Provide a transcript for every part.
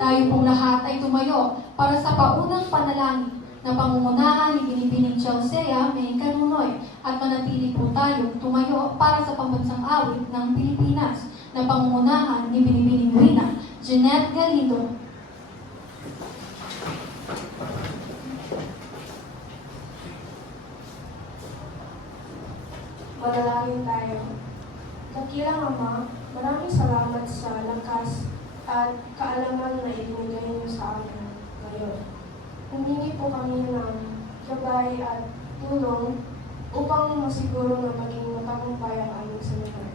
Tayo pong lahat ay tumayo para sa paunang panalangin na pangungunahan ni Binibining Chelsea May Canunoy at manatili po tayo tumayo para sa pambansang awit ng Pilipinas na pangungunahan ni Binibining Rina Jeanette Galindo. Manalangin tayo. Dakilang Ama, maraming salamat sa lakas at kaalaman na ibinigay niyo sa amin ngayon. Humingi po kami ng gabay at tulong upang masiguro na maging matagumpay ang aming seminar.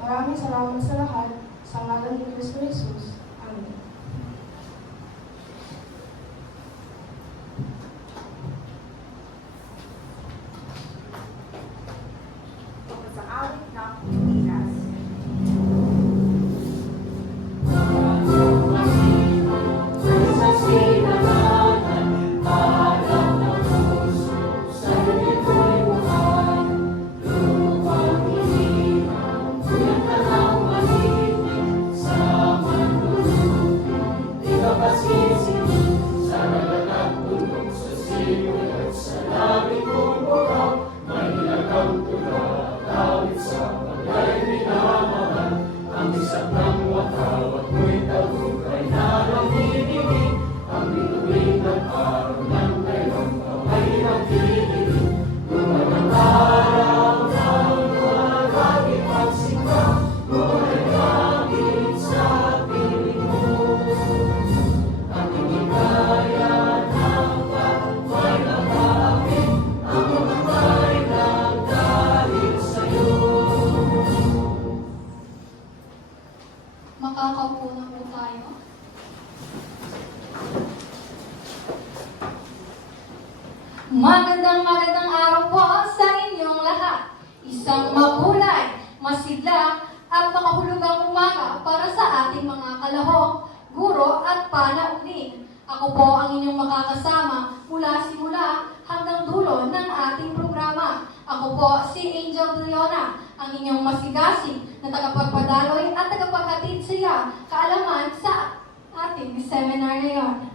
Maraming salamat sa lahat. Sa ngalan ni Kristo Jesus. Amen. Sa awit ng Pilipinas. Makakaupo na po tayo. Magandang araw po sa inyong lahat. Isang makulay, masigla at makahulugang umaga para sa ating mga kalahok, guro at panaunin. Ako po ang inyong makakasama mula simula hanggang dulo ng ating programa. Ako po si Angel Leona, ang inyong masigasig na tagapagpadaloy at tagapaghatid siya kaalaman sa ating seminar ngayon.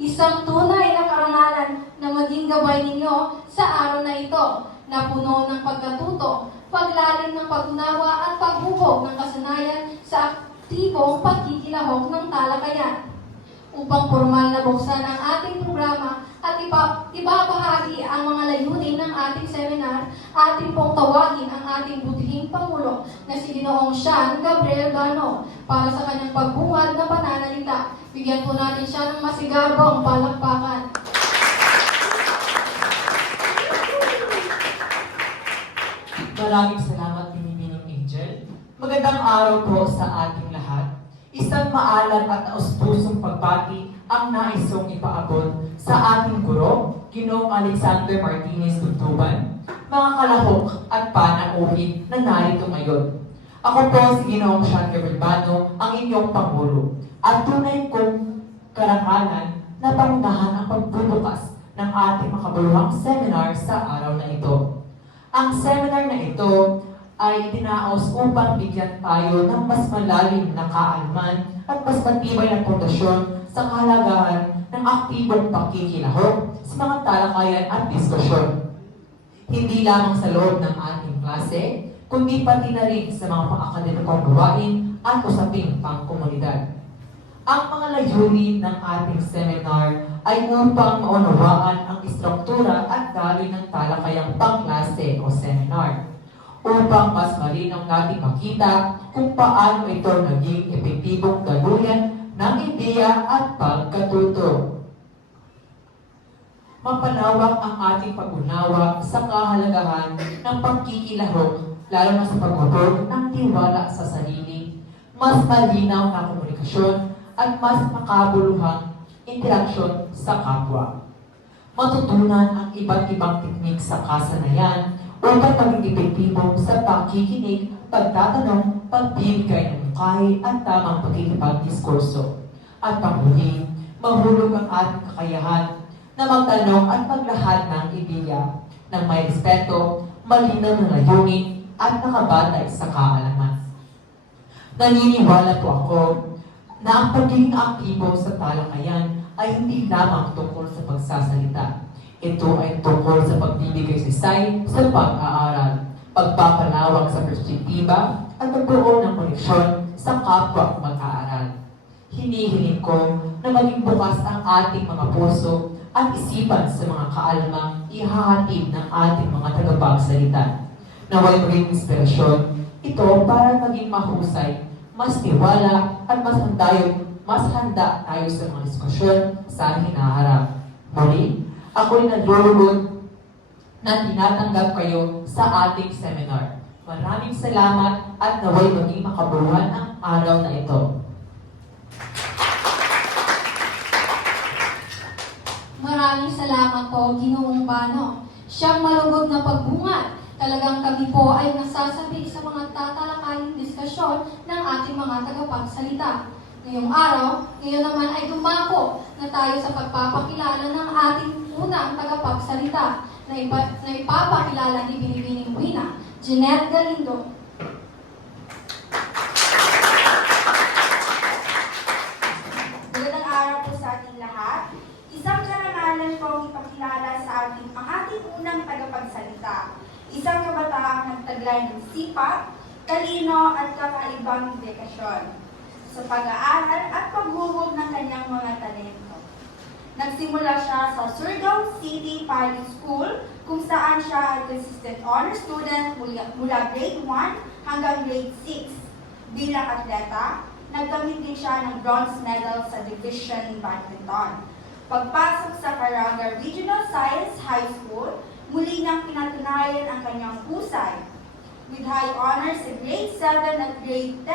Isang tunay na karangalan na maging gabay ninyo sa araw na ito, na puno ng pagkatuto, paglalim ng pag-unawa at paghubog ng kasanayan sa aktibong pagkikilahok ng talakayan. Upang formal na buksan ang ating programa at ibabahagi ang mga layunin ng ating seminar, ating pong tawagin ang ating butihing Pangulo na si Ginoong Sean Gabriel Gano para sa kanyang pagbungad na pananalita. Bigyan po natin siya ng masigabong palakpakan. Maraming salamat, Binibining Angel. Magandang araw po sa ating lahat. Isang maalam at taus-pusong pagbati ang naisong ipaabot sa ating guro, Ginoong Alexander Martinez Tuntuban, mga kalahok at panauhin na narito ngayon. Ako po si Ginoong Sean Gabriel, ang inyong Pangulo, at tunay kong karangalan na pangunahan ang pagbubukas ng ating makabuluhang seminar sa araw na ito. Ang seminar na ito ay dinaos upang bigyan tayo ng mas malalim na kaalaman at mas matibay na pundasyon sa kahalagahan ng aktibong pakikilahok sa mga talakayan at diskusyon. Hindi lamang sa loob ng ating klase, kundi pati na rin sa mga pang-akademikong gawain at usaping pangkomunidad. Ang mga layunin ng ating seminar ay upang maunawaan ang istruktura at daloy ng talakayang pangklase o seminar, upang mas malinaw natin makita kung paano ito naging epektibong daluyan ng ideya at pagkatuto. Mapalawak ang ating pag-unawa sa kahalagahan ng pagkikilahok, lalo na sa paghubog ng tiwala sa sarili, mas malinaw na komunikasyon at mas makabuluhang interaksyon sa kapwa. Matutunan ang iba't ibang teknik sa kasanayan upang maging epektibo sa pakikinig, pagtatanong, pagbibigay ng mungkahi at tamang pakikipagdiskurso. At panghuli, mahulog ang ating kakayahan na magtanong at maglahad ng ideya ng may respeto, malinaw na layunin at nakabatay sa kaalaman. Naniniwala po ako na ang pagiging aktibo sa talakayan ay hindi lamang tungkol sa pagsasalita. Ito ay tungkol sa pagbibigay sisay sa pag-aaral, pagpapalawak sa perspektiba, at pagbuo ng koneksyon sa kapwa mag-aaral. Hinihiling ko na maging bukas ang ating mga puso at isipan sa mga kaalamang ihahatid ng ating mga tagapagsalita. Naway maging inspirasyon ito para maging mahusay, mas tiwala at mas handa tayo sa mga diskusyon sa hinaharap. Muli, ako rin naglulugod na tinatanggap kayo sa ating seminar. Maraming salamat at naway maging makabuluhan ang araw na ito. Maraming salamat po, Ginoong Bano. Siyang malugod na pagbungad. Talagang kami po ay nasasabi sa mga tatalakayang diskusyon ng ating mga tagapagsalita. Ngayong araw, ngayon naman ay dumako na tayo sa pagpapakilala ng ating unang tagapagsalita na ipapakilala ni Binibining Wina, Jeanette Galindo. Magandang araw po sa ating lahat. Isang karangalan pong ipakilala sa ating ang ating unang tagapagsalita. Isang kabataang nagtaglay ng sipag, talino at kakaibang dedikasyon sa pag-aaral at paghuhog ng kanyang mga talento. Nagsimula siya sa Surigao City Public School kung saan siya ay consistent honor student mula grade 1 hanggang grade 6. Bilang atleta, nagkamit din siya ng bronze medal sa Division Badminton. Pagpasok sa Caraga Regional Science High School, muli niyang pinatunayan ang kanyang husay with high honors sa grade 7 at grade 10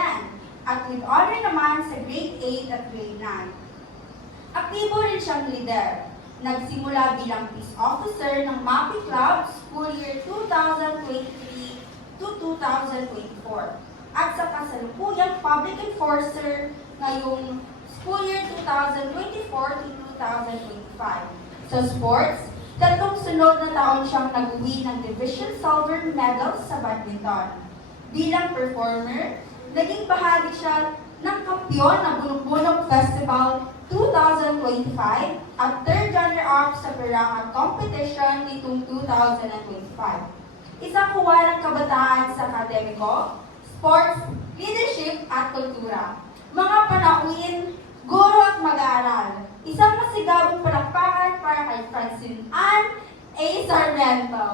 at with honor naman sa grade 8 at grade 9. Aktibo rin siyang leader. Nagsimula bilang peace officer ng MAPI Club school year 2023 to 2024 at sa kasalukuyang public enforcer ngayong school year 2024 to 2025. Sa sports, 3 sunod na taon siyang nag-uwi ng Division Silver Medal sa badminton. Bilang performer, naging bahagi siya ng kampyon ng Bunong-Bunong Festival 2025 at third runner-up sa Peranga Competition nitong 2025. Isang huwalang kabataan sa akademiko, sports, leadership at kultura. Mga panauhin, guro at mag-aaral. Isang masigabong palakpakan para kay Francine Ann A. Sarmiento.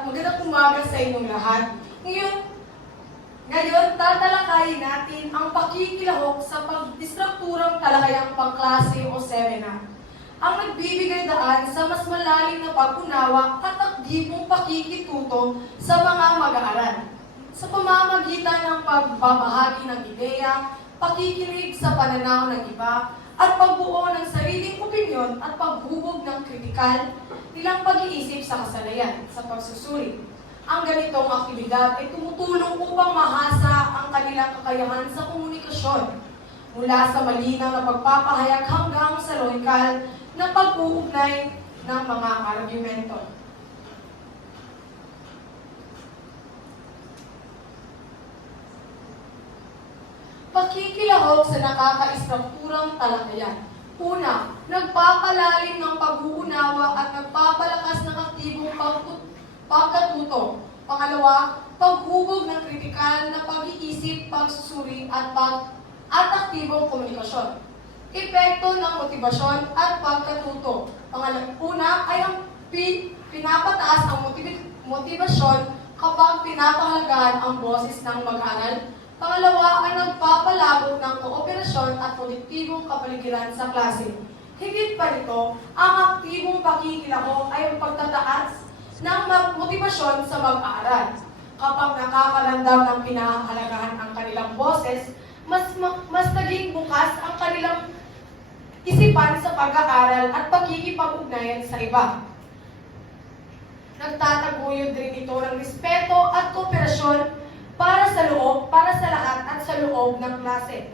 Magandang umaga sa inyong lahat. Ngayon, tatalakayin natin ang pakikilahok sa pagdistrukturang talakayang pangklase o seminar. Ang nagbibigay daan sa mas malalim na pag-unawa at aktibong pakikituto sa mga mag-aaral. Sa pamamagitan ng pagbabahagi ng ideya, pakikinig sa pananaw ng iba, at pagbuo ng sariling opinyon at paghubog ng kritikal nilang pag-iisip sa kasanayan, sa pagsusuri. Ang ganitong aktibidad ay tumutulong upang mahasa ang kanilang kakayahan sa komunikasyon mula sa malinaw na pagpapahayag hanggang sa lohikal na pag-uugnay ng mga argumento. Pakikilahok sa nakaka-istrukturang talakayan. Una, nagpapalalim ng pag-uunawa at nagpapalakas ng aktibong pagkatuto. Pangalawa, paghubog ng kritikal na pag-iisip, pagsusuri at aktibong komunikasyon. Epekto ng motibasyon at pagkatuto. Una ay ang pinapataas ang motibasyon kapag pinapahalagahan ang boses ng mag-aaral. Pangalawa ay nagpapalabot ng kooperasyon at kolektibong kapaligiran sa klase. Higit pa rito, ang aktibong pakikilahok ay ang pagtataas ng motibasyon sa mag-aaral. Kapag nakakaramdam ng pinahahalagahan ang kanilang boses, mas naging bukas ang kanilang isipan sa pag-aaral at pagkikipag-ugnayan sa iba. Nagtataguyod rin ito ng respeto at kooperasyon para sa lahat at sa loob ng klase.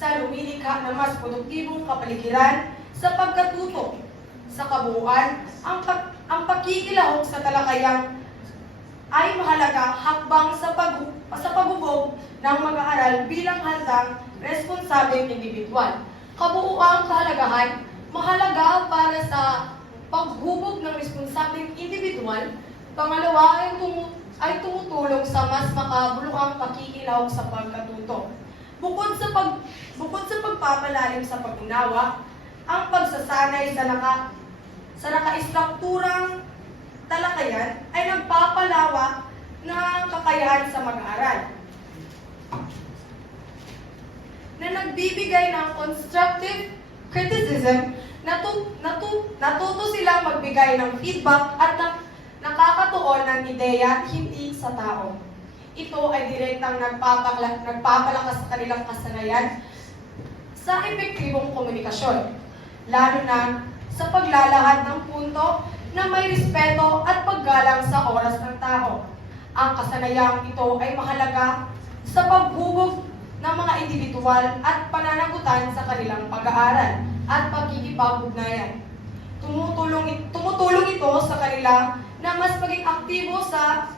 sa lumilikha ng mas produktibong kapaligiran sa pagkatuto. Sa kabuuan, ang pagkikilahok sa talakayang ay mahalaga hakbang sa paghubog ng mag-aaral bilang handang responsabeng individual. Kabuuang kahalagahan, mahalaga para sa paghubog ng responsabeng individual. Pangalawa ay tumutulong sa mas makabuluhang pakikilahok sa pagkatuto. Bukod sa pagpapalalim sa pag-unawa, ang pagsasanay sa naka-istrukturang talakayan ay nagpapalawak ng kakayahan sa mag-aaral na nagbibigay ng constructive criticism, natuto silang magbigay ng feedback at nakakatuon ng ideya hindi sa tao. Ito ay direktang nagpapalakas sa kanilang kasanayan sa epektibong komunikasyon, lalo na sa paglalahad ng punto na may respeto at paggalang sa oras ng tao. Ang kasanayang ito ay mahalaga sa paghubog ng mga individual at pananagutan sa kanilang pag-aaral at pagkikipag-ugnayan. Tumutulong ito sa kanila na mas maging aktibo sa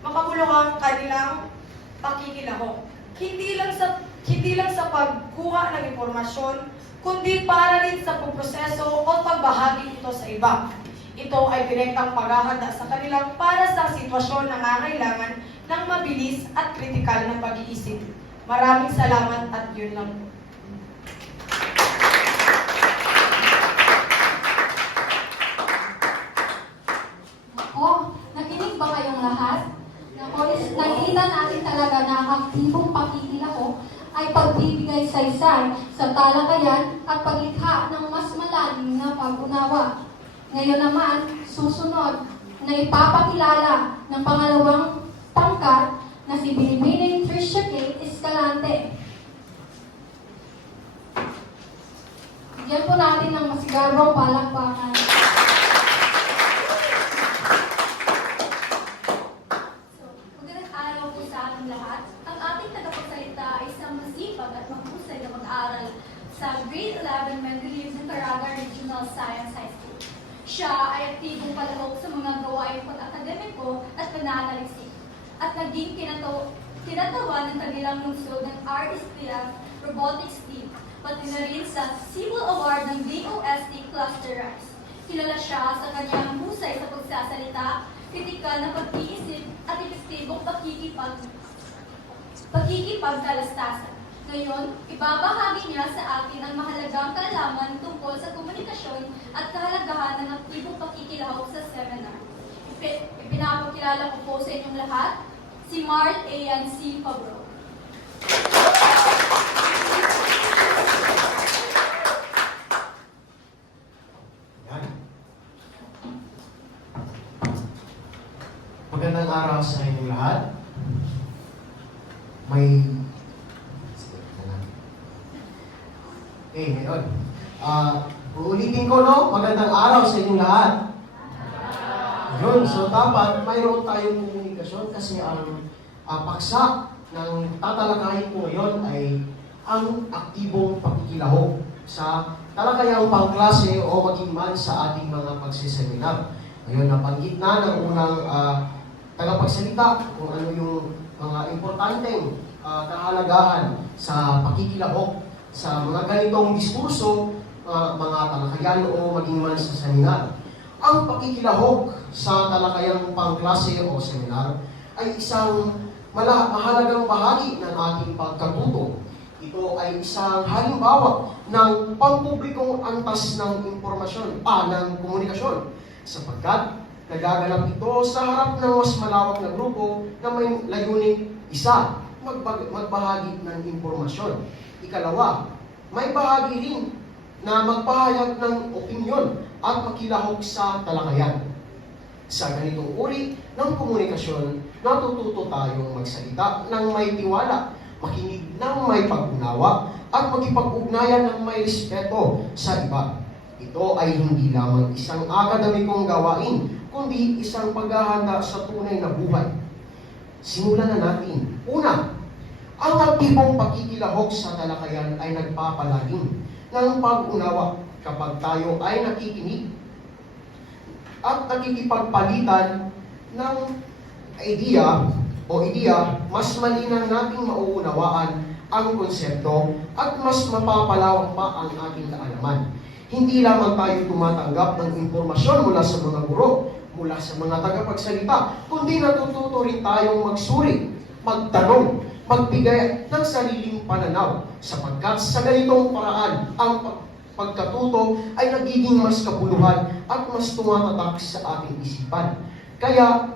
makabuluhang kanilang pakikilahok. Hindi lang sa pagkuha ng impormasyon, kundi para rin sa pagproseso o pagbahagi ito sa iba. Ito ay direktang paghahanda sa kanilang para sa sitwasyon na nangangailangan ng mabilis at kritikal na pag-iisip. Maraming salamat at yun lang po. Nakinig ba kayong lahat? Nakita natin talaga na ang aktibong pakikilahok ay pagbibigay saysay sa talakayan at paglikha ng mas malalim na pag-unawa. Ngayon naman, susunod na ipapakilala ng pangalawang pangkat na si Binibining Tricia K. Escalante. Bigyan po natin ng masigabong palakpakan. Magandang araw po sa ating lahat. Ang ating tagapagsalita ay isang masipag at mahusay na mag-aaral sa Grade 11 Mendeleev ng Caraga Regional Science High School. Siya ay aktibong palahok sa mga gawain pang-akademiko at pananaliksik at naging tinatawan ng kanilang lungsod ng RSTF Robotics Team, pati na rin sa Civil Award ng DOST Cluster Rise. Kilala siya sa kanyang husay sa pagsasalita, kritikal na pag-iisip at epektibong pakikipagtalastasan. Ngayon, ibabahagi niya sa atin ang mahalagang kaalaman tungkol sa komunikasyon at kahalagahan ng aktibong pakikilahok sa seminar. Ipinapakilala ko po sa inyong lahat, si Marl A. C. Pabro. Yan. Magandang araw sa inyong lahat. Ngayon. Uulitin ko, no? Magandang araw sa inyong lahat. Yun, so dapat mayroon tayong komunikasyon kasi ang paksa ng tatalakayin ko ngayon ay ang aktibong pakikilahok sa talakayang pangklase o maging man sa ating mga pagsiseminar. Ngayon, nabanggit na ng unang tagapagsalita kung ano yung mga importanteng kahalagahan sa pakikilahok sa mga ganitong diskurso, mga talakayan o maging man sa seminar. Ang pakikilahok sa talakayang pangklase o seminar ay isang mahalagang bahagi ng ating pagkatuto. Ito ay isang halimbawa ng pampublikong antas ng impormasyon, ng komunikasyon, sapagkat nagaganap ito sa harap ng mas malawak na grupo na may layuning isa, magbahagi ng impormasyon. Ikalawa, may bahagi rin na magpahayag ng opinyon at makilahok sa talakayan. Sa ganitong uri ng komunikasyon, natututo tayong magsalita ng may tiwala, makinig ng may pag-unawa, at makipag-ugnayan ng may respeto sa iba. Ito ay hindi lamang isang akademikong gawain, kundi isang paghahanda sa tunay na buhay. Simulan na natin. Una, Ang aktibong pakikilahok sa talakayan ay nagpapalalim ng pag-unawa kapag tayo ay nakikinig at nakikipagpalitan ng ideya, mas malinang nating mauunawaan ang konsepto at mas mapapalawak pa ang ating kaalaman. Hindi lamang tayo tumatanggap ng impormasyon mula sa mga guro, mula sa mga tagapagsalita, kundi natututo rin tayong magsuri, magtanong, magbigay ng sariling pananaw, sapagkat sa ganitong paraan ang pagkatuto ay nagiging mas kapuluhan at mas tumatatak sa ating isipan. Kaya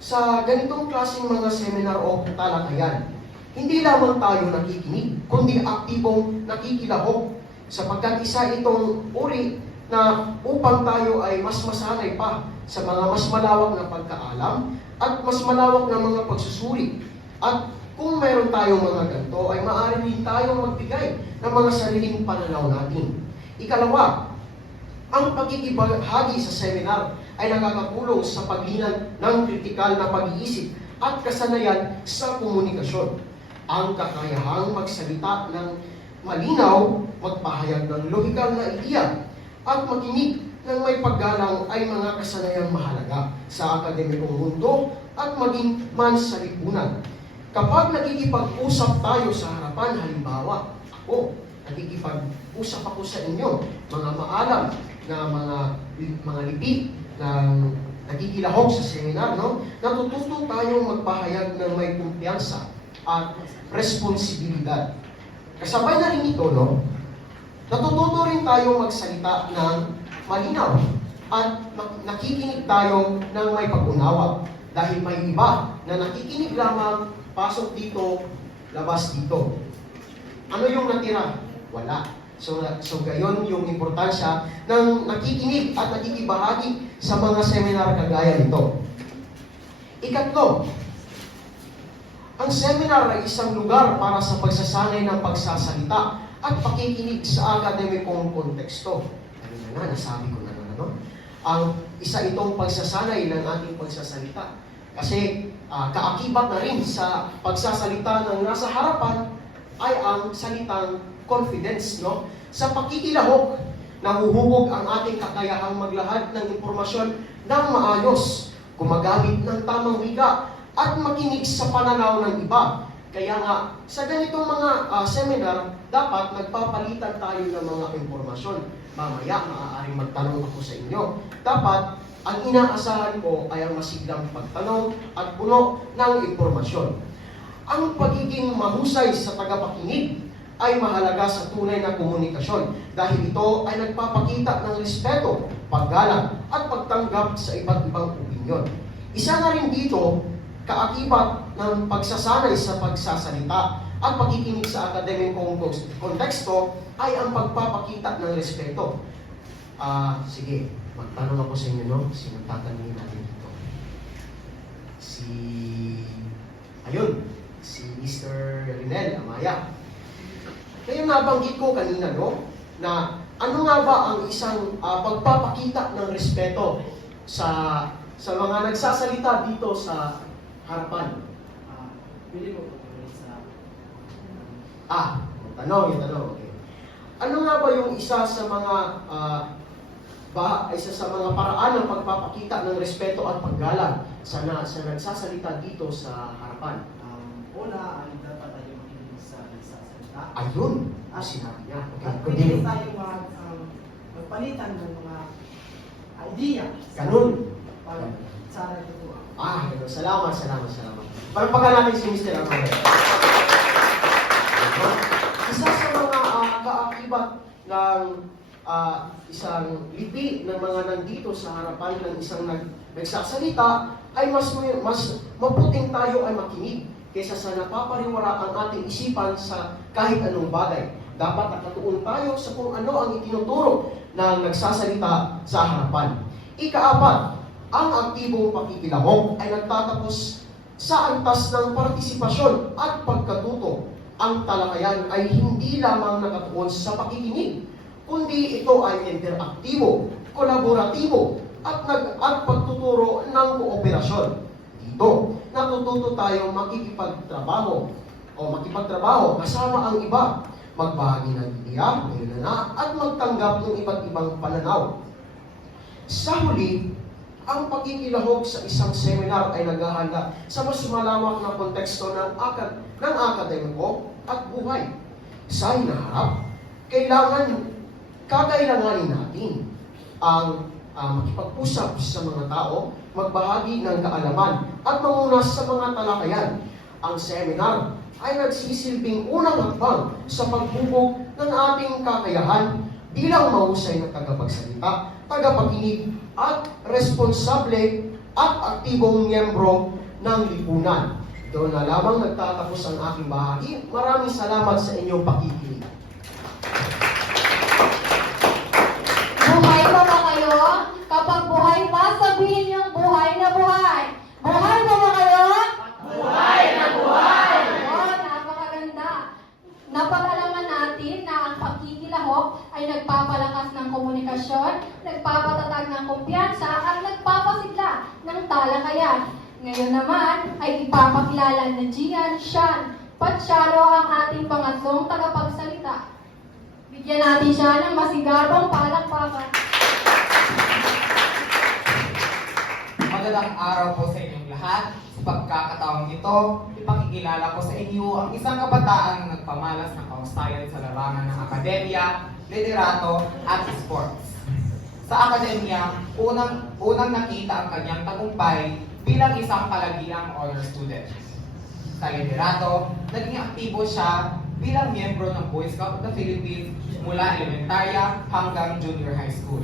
sa ganitong klaseng mga seminar o talakayan, hindi lamang tayo nakikinig, kundi aktibong nakikilahok, sapagkat isa itong uri na upang tayo ay mas masanay pa sa mga mas malawak na pagkaalam at mas malawak na mga pagsusuri. At kung mayroon tayong mga ganito, ay maaari rin tayong magbigay ng mga sariling pananaw natin. Ikalawa, ang pagkikibahagi sa seminar ay nakakatulong sa paglinag ng kritikal na pag-iisip at kasanayan sa komunikasyon. Ang kakayahang magsalita ng malinaw, magpahayag ng lohikal na ideya, at makinig ng may paggalang ay mga kasanayang mahalaga sa akademikong mundo at maging man sa lipunan. Kapag nakikipag-usap tayo sa harapan, halimbawa, nakikipag-usap ako sa inyo, mga maalam na mga lipi na nagkikilahok sa seminar, no? Natututo tayong magpahayag ng may kumpiyansa at responsibilidad. Kasabay na rin ito, no? Natututo rin tayong magsalita ng malinaw at nakikinig tayo ng may pag-unawa. Dahil may iba na nakikinig lamang, pasok dito, labas dito. Ano yung natira? Wala. So gayon yung importansya ng nakikinig at nakikibahagi sa mga seminar kagaya nito. Ikatlo, ang seminar ay isang lugar para sa pagsasanay ng pagsasalita at pakikinig sa akademikong konteksto. Kanina nga, nasabi ko na ano? Ang isa itong pagsasanay ng ating pagsasalita. Kasi kaakibat na rin sa pagsasalita ng nasa harapan ay ang salitang confidence, no? Sa pakikilahok, nahuhubog ang ating kakayahang maglahad ng impormasyon ng maayos, gumagamit ng tamang wika, at makinig sa pananaw ng iba. Kaya nga, sa ganitong mga seminar, dapat nagpapalitan tayo ng mga impormasyon. Mamaya, maaaring magtanong ako sa inyo. Dapat, ang inaasahan ko ay ang masiglang pagtanong at puno ng impormasyon. Ang pagiging mahusay sa tagapakinig ay mahalaga sa tunay na komunikasyon dahil ito ay nagpapakita ng respeto, paggalang at pagtanggap sa iba't ibang opinyon. Isa na rin dito, kaakibat ng pagsasanay sa pagsasalita at pakikinig sa akademikong konteksto ay ang pagpapakita ng respeto. Sige, magtanong ako sa inyo, no? Sino tatanungin natin dito? Si Mr. Rinel Amaya. Kaya nabanggit ko kanina, no? Na ano nga ba ang isang pagpapakita ng respeto sa mga nagsasalita dito sa harapan? Pili mo po sa... Yung tanong. Okay. Ano nga ba yung isa sa mga paraan ng pagpapakita ng respeto at paggalang sa nagsasalita dito sa harapan? Una, ay dapat tayo makinig sa nagsasalita. Ayun, sinabi niya. Okay, At continue. pwede tayo magpalitan ng mga idea. Ganun. Sa nagtutuwa. Ganun. Salamat. Palagpagan natin si Mr. Amaya. Isa sa mga kaakibat ng isang lipi ng mga nandito sa harapan ng isang nagsasalita ay mas mabuting tayo ay makinig kaysa sa napapariwara ang ating isipan sa kahit anong bagay. Dapat nakatuon tayo sa kung ano ang itinuturo ng nagsasalita sa harapan. Ikaapat, ang aktibong pakikilahok ay nagtatapos sa antas ng partisipasyon at pagkatuto. Ang talakayan ay hindi lamang nakatuon sa pakikinig, kundi ito ay interaktibo, kolaboratibo, at pagtuturo ng kooperasyon. Dito, natututo tayong makikipagtrabaho o makipagtrabaho kasama ang iba, magbahagi ng ideya, maynana, at magtanggap ng iba't ibang pananaw. Sa huli, ang pagkikilahok sa isang seminar ay naghahanda sa mas malawak na konteksto ng akademiko at buhay. Sa hinaharap, kakailanganin natin ang makipag-usap sa mga tao, magbahagi ng kaalaman, at manguna sa mga talakayan. Ang seminar ay nagsisilbing unang hakbang sa pagbubog ng ating kakayahan bilang mahusay na tagapagsalita, tagapakinig, at responsable at aktibong miyembro ng lipunan. Doon na lamang nagtatapos ang aking bahagi. Maraming salamat sa inyong pakikinig. Buhay pa ba kayo? Kapag buhay pa, sabihin niyong buhay na buhay. Buhay pa ba kayo? Buhay na buhay! Oo, napakaganda. Napag-alaman natin na ang pagkikilahok ay nagpapalakas ng komunikasyon, nagpapatatag ng kumpiyansa, at nagpapasigla ng talakayan. Ngayon naman ay ipapakilala na Gian Sean Patsyaro ang ating pangatlong tagapagsalita. Bigyan natin siya ng masigabong palakpakan. Magandang araw po sa inyong lahat. Sa pagkakataong ito, ipakikilala ko sa inyo ang isang kabataang nagpamalas ng kahusayan sa larangan ng akademya, liderato, at sports. Sa akademya, unang nakita ang kanyang tagumpay bilang isang palagiang honor student. Sa liderato, naging aktibo siya bilang miyembro ng Boy Scout of the Philippines mula elementarya hanggang junior high school.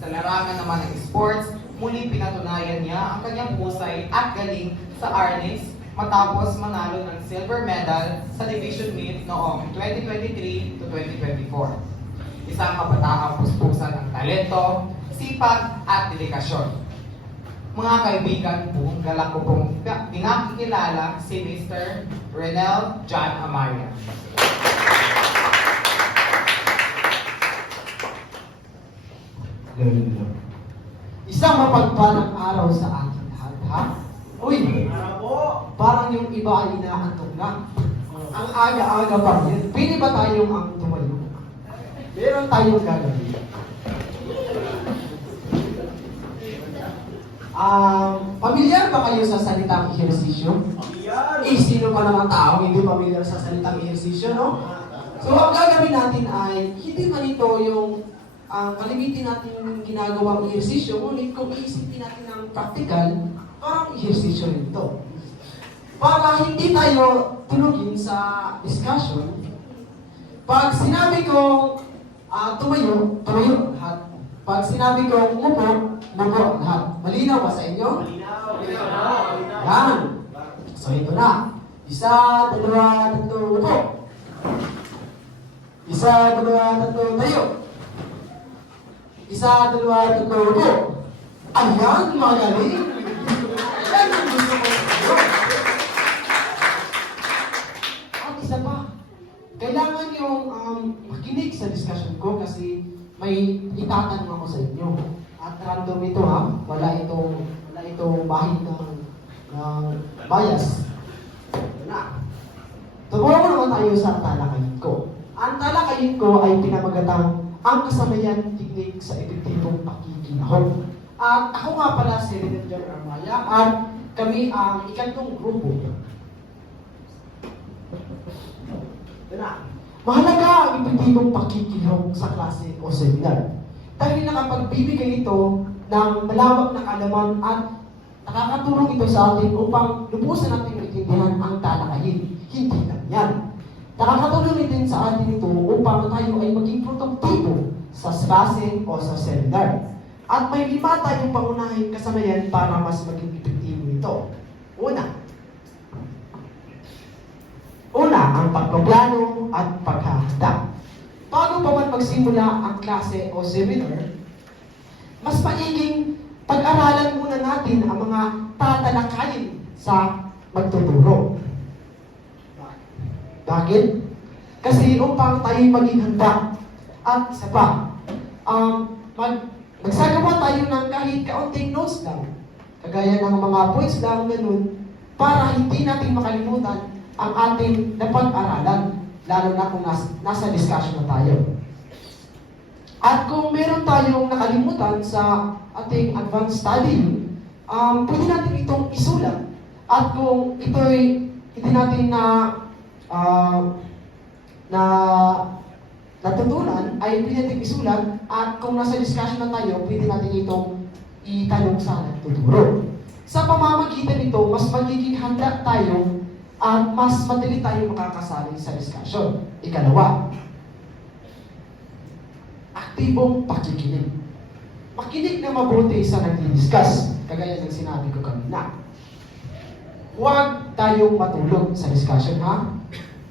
Sa larangan naman ng sports, muli pinatunayan niya ang kanyang husay at galing sa Arnis matapos manalo ng silver medal sa division meet noong 2023 to 2024. Isang kabataang puspusan ng talento, sipag at dedikasyon. Mga kaibigan, buong galak ko pong pinakikilala si Mr. Renel John Amaya. Isang mapagpalang araw sa ating lahat, ha? Uy, parang yung iba ay inaantok na. Ang aga-aga pa rin. Pili ba tayong ang tumayo? Meron tayong gagawin. Pamilyar ba kayo sa salitang ehersisyo? Sino pa naman taong hindi pamilyar sa salitang ehersisyo, no? So, ang gagawin natin ay, hindi man ito yung kalimitin natin ginagawang ehersisyo, ngunit kung iisipin natin ng practical, parang ehersisyo rin ito. Para hindi tayo tulugin sa discussion, pag sinabi kong tumayo, tumayo lahat. Pag sinabi kong umupo, umupo lahat. Malinaw ba sa inyo? Malinaw. Yan. So ito na. Isa, dalawa, tatlo, upo. Isa, dalawa, tatlo, tayo. Isa, dalawa, tatlo, upo. Ayan, magaling. Yan ang gusto ko. At isa pa, kailangan yung makinig sa discussion ko kasi may itatanong ako sa inyo. At random ito ha, wala itong bahid ng bias. Ito na. Tumawa naman tayo sa talakayin ko. Ang talakayin ko ay pinamagatang ang kasanayan teknik sa epektibong pakikinahon. At ako nga pala si Renel John Amaya at kami ang ikatlong grupo. Ito na. Mahalaga ang epektibong pakikinahon sa klase o seminar. Dahil nakapagbibigay ito ng malawak na kaalaman at nakakatulong ito sa atin upang lubusan natin maintindihan ang talakayin. Hindi lang yan. Nakakatulong din sa atin ito upang tayo ay maging produktibo sa klase o sa seminar. At may 5 tayong pangunahing kasanayan para mas maging epektibo ito. Una, ang pagpaplano at paghahanda. Bago pa man magsimula ang klase o seminar, mas maiging pag-aralan muna natin ang mga tatalakayin sa magtuturo. Bakit? Kasi upang tayo maging handa. At isa pa, magsagawa tayo ng kahit kaunting notes lang. Kagaya ng mga points lang ganun, para hindi natin makalimutan ang ating napag-aralan, lalo na kung nasa discussion na tayo. At kung meron tayong nakalimutan sa ating advanced study, pwede natin itong isulat. At kung ito'y hindi natin natutunan, ay pwede natin isulat. At kung nasa discussion na tayo, pwede natin itong itanong sa nagtuturo. Sa pamamagitan nito, mas magiging handa tayo at mas madali tayo makakasali sa discussion. Ikalawa, aktibong pakikinig. Makinig na mabuti sa nagdi-discuss, kagaya ng sinabi ko kanina. Huwag tayong matulog sa discussion, ha?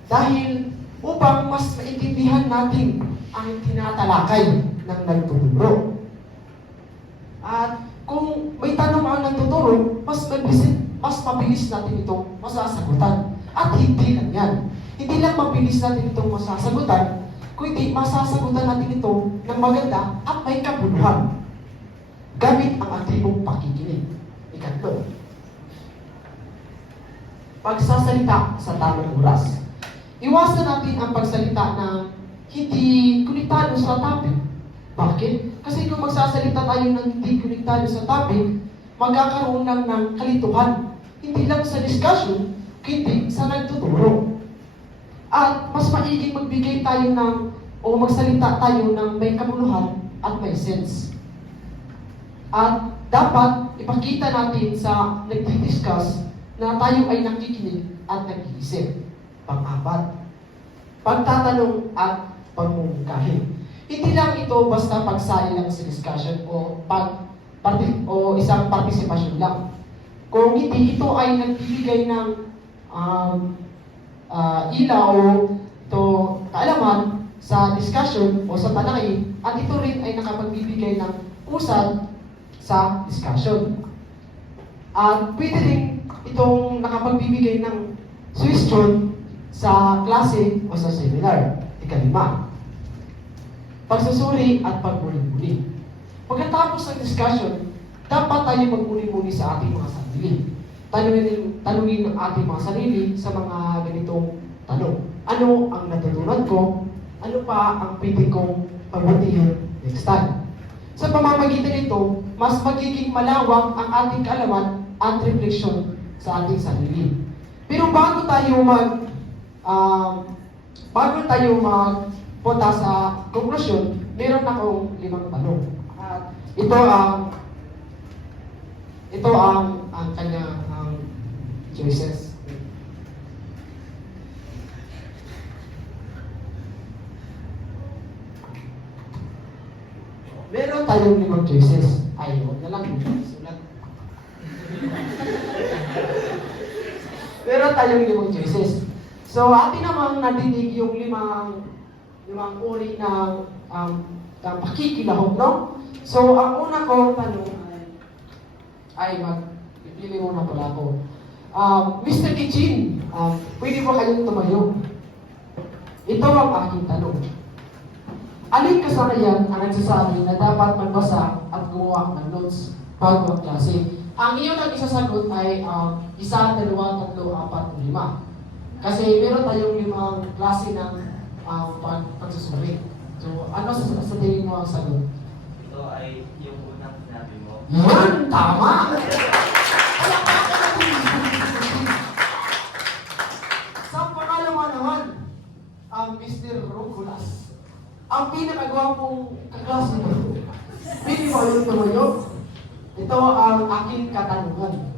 Dahil upang mas maintindihan natin ang tinatalakay ng nagtuturo. At kung may tanong ang nagtuturo, mas mabilis natin itong masasagutan. At hindi lang yan. Hindi lang mabilis natin itong masasagutan, kundi masasagutan natin ito ng maganda at may kabuluhan. Gamit ang aktibong pakikinig. Ikatlo, pagsasalita sa tamang oras. Iwasan natin ang pagsalita na hindi konektado sa topic. Bakit? Kasi kung magsasalita tayo ng hindi konektado sa topic, magkakaroon lang ng kalituhan. Hindi lang sa discussion, kundi sa nagtuturo. At mas maiging magbigay tayo o magsalita tayo ng may kabuluhan at may sense. At dapat ipakita natin sa nagdi-discuss na tayo ay nakikinig at nag-iisip. Pang-apat, pagtatanong at pagmumungkahi. Hindi lang ito basta pagsali lang sa discussion o isang partisipasyon lang. Kung hindi, ito ay nagbibigay ng ilaw o kaalaman sa discussion o sa panay, at ito rin ay nakapagbibigay ng usad sa discussion. At pwede rin itong nakapagbibigay ng suggestion sa klase o sa seminar. Ikalima, pagsusuri at pagmuli-muli. Pagkatapos ng discussion, dapat tayo magmuli-muli sa ating mga sarili. Tanungin ang ating mga sarili sa mga ganitong tanong. Ano ang natutunan ko? Ano pa ang pwede kong pabutihin next time? Sa pamamagitan nito, mas magiging malawak ang ating kaalaman at refleksyon sa ating sarili. Pero bago tayo magpunta sa konklusyon, meron akong 5 tanong. At ito ang kanyang choices. Meron tayong 5 choices. Ay, huwag na lang. Sulat. Meron tayong 5 choices. So, atin namang nadinig yung limang uri ng pakikilahok, no? So, ang una kong tanong pipili muna pala ako. Mr. Kitchen, pwede ba kayong tumayo? Ito ang aking tanong. Alin kasanayan ang nagsasabi na dapat magbasa at gumawa ng notes bago ang klase? Ang iyong nag-isasagot ay 1, 2, 3, 4, 5. Kasi meron tayong 5 klase ng pagsusuri. So, ano sa tingin mo ang sagot? Ito ay yung unang sinabi mo. Yan! Tama! Sa pangalawa naman, ang Mr. Rokulas. Ang pinakagwapong kaklase mo. Pili mo yung tumayo. Ito ang aking katanungan.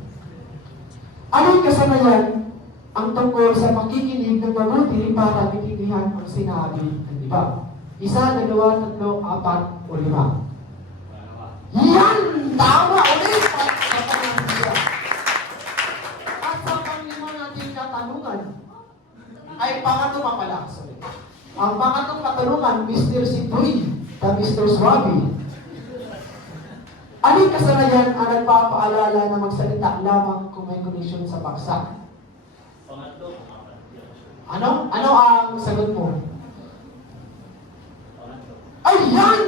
Anong kasanayan ang tungkol sa pakikinig ng mabuti para maintindihan ang sinabi ng iba? 1, 2, 3, 4, o 5. Yan! Tama ulit! At sa panglima nating katanungan, ay pangatlo pala. Sorry. Ang pangatlong katanungan, Mr. Sipoy, na Mr. Swabi. Anong kasanayan ang nagpapaalala na magsalita lamang kung may connection sa paksa? Pangatlo. Ano? Ano ang sagot mo? Ayan!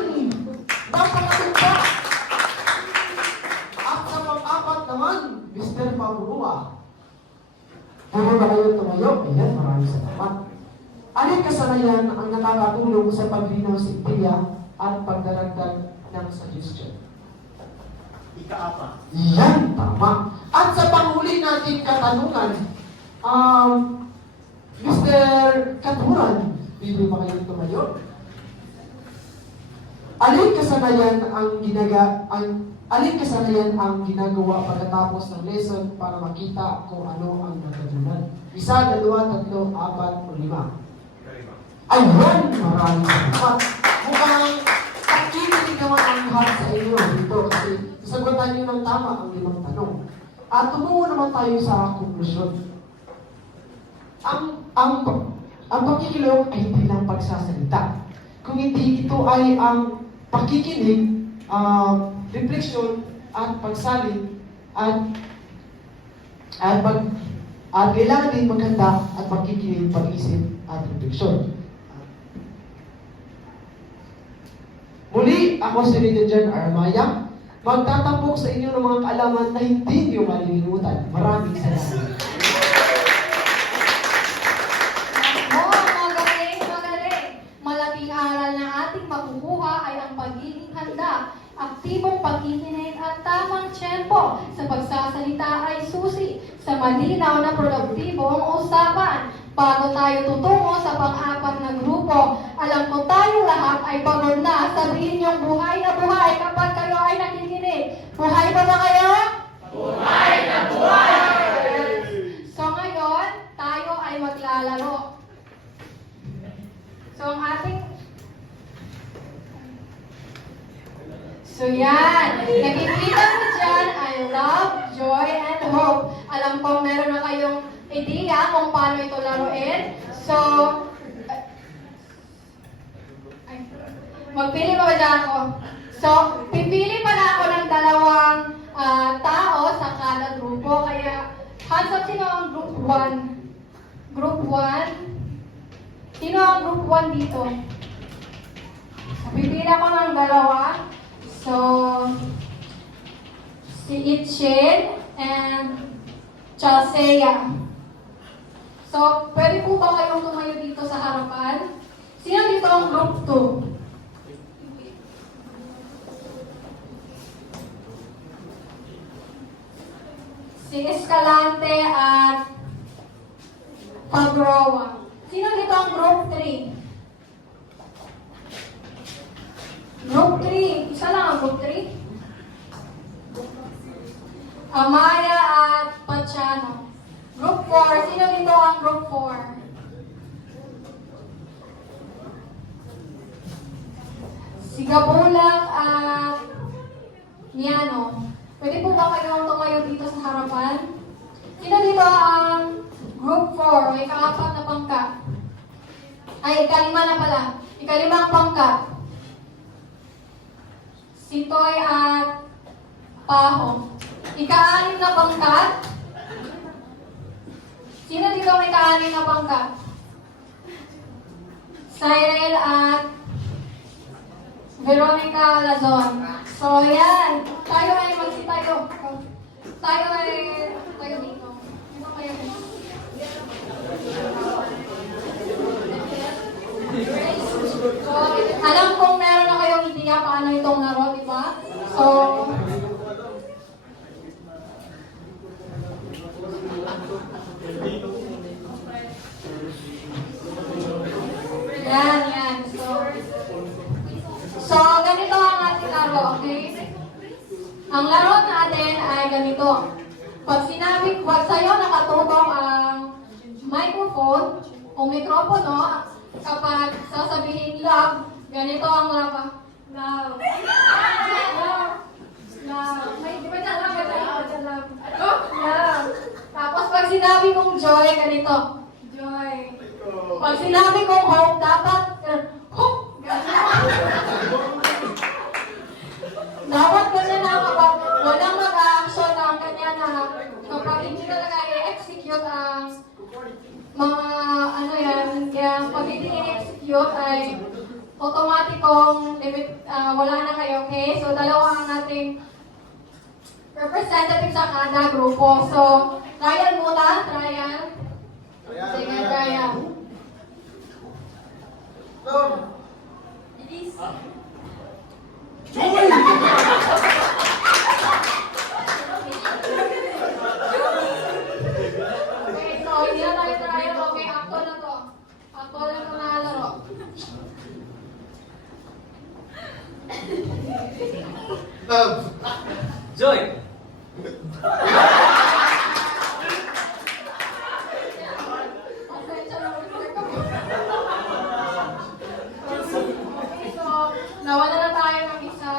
Napakaganda! At sa pang-apat naman, Mr. Pabulua. Pwede ba kayo tumayo? tumayo? Ayan, maraming salamat. Alin kasanayan ang nakakatulong sa paglinaw sa ideya at pagdaragdag ng suggestion? Ika-apa. Yan, tama. At sa panghuli natin katanungan, Mr. Katuran, bibili ba kayo tumayo? Alin kasanayan ang ginagawa pagkatapos ng lesson para makita kung ano ang natutunan? 1, 2, 3, 4, o 5? Ayun! Maraming salamat. Mukhang nakikinig naman ang lahat sa inyo dito kasi sasagutan niyo ng tama ang 5 tanong. At tumungo naman tayo sa konklusyon. Ang pagkikilahok ay hindi lang pagsasalita. Kung hindi ito ay ang pakikinig, refleksyon, at pagsalin, at kailangan din maghanda at pagkikinig, pag-isip, at refleksyon. Muli, ako si Leader John Armaya, magtatampok sa inyo ng mga kaalaman na hindi niyo malilimutan. Maraming salamat. Magaling. Malaking aral na ating makukuha ay ang pagiging handa, aktibong pagkikinig at tamang tiyempo sa pagsasalita ay susi sa malinaw na produktibong usapan. Bago tayo tutungo sa pang-apat na grupo, alam ko tayong lahat ay pagod na. Sabihin niyong buhay na buhay kapag kayo ay nakikinig. Buhay pa ba kayo? Buhay na buhay! So ngayon, tayo ay maglalaro. So ang ating... So yan, nakikita mo dyan ay love, joy, and hope. Alam kong meron na kayong idea kung paano ito laruin. So, magpili pa ba dyan ako? So, pipili pala ako ng dalawang tao sa kada grupo. Kaya, hands up, sino ang group 1? Group 1? Sino ang group 1 dito? So, pipili ako ng dalawa. So, si Itchin and Chelsea. So, pwede po ba kayong tumayo dito sa harapan? Sino dito ang group 2? Si Escalante at Fagroa. Sino dito ang group 3? Group 3. Isa lang ang group 3? Amaya at Pachano. Group 4. Sino dito ang group 4? Si Gabulak at Miano. Pwede po ba kayong tumayo dito sa harapan? Sino dito ang group 4? May ika-4 na pangkat. Ay, ika-5 na pala. Ika-5 ang pangkat. Si Toy at Paho. Ika-6 na pangkat. Sino dito may ika-6 na pangkat? Cyril at Veronica Lazon. So, yan. Tayo ay magsitayo. Tayo dito. Dito kayo. So, alam kong meron na kayong idea paano itong laro, di ba? So, yan. So, ganito ang ating laro, okay? Ang laro natin ay ganito. Pag sa'yo nakatutong ang microphone o mikropono, kapag sasabihin love, ganito ang love. Love. Di ba dyan love? Love. Tapos pag sinabi kong joy, ganito. Joy. Pag sinabi kong hope, dapat hope. Dapat ganyan na kapag walang mag-action ng kanya na kapag hindi talaga i-execute ang mga kaya pag hindi i-execute ay automatikong wala na kayo, okay? So, dalawa ang ating representative sa kada grupo. So, trial muna, trial. Sige, Brian. Love. Bilis. Joy! Okay, so hindi na tayo trial. Okay, actual na to. Actual na to na laro. Love. Joy! Pasensya na ulit kami. Okay, so nawala na tayo ng isa.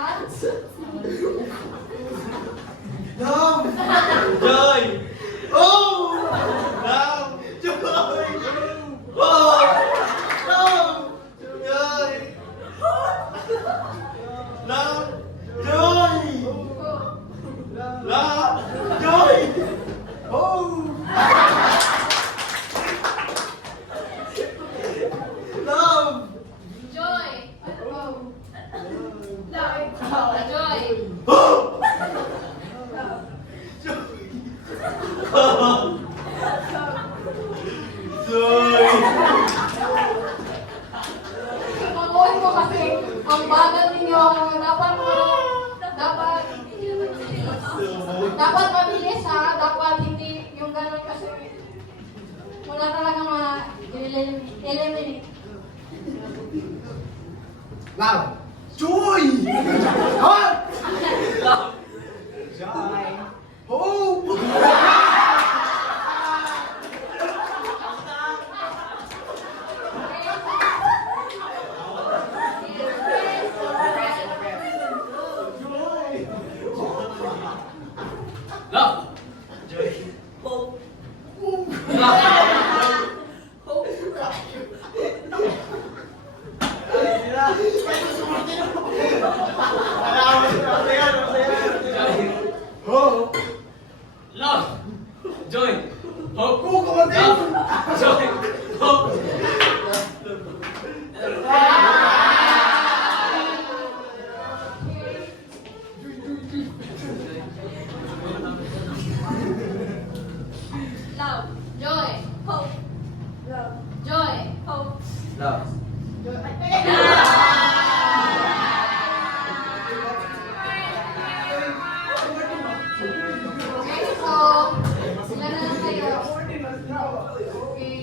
Love. Joy! Oh! Love. Joy! Oh! Love. Joy! Love. Joy! Love. Joy! Oh! Love. Joy. Oh. Joy. Oh! Joy! Pakuhin mo kasi ang bagal ninyo. Dapat mabilis ha. Dapat hindi yung ganun kasi wala talagang eliminate. Love. Joy! Heart! Joy! Hope! Love! Joy! Hope! Love! Hope! Love! Joy! Hope! Love! Joy! Hope! Love. Joy. Hope. Love. Joy. Hope. Love! Okay, so ilan na lang kayo? Okay.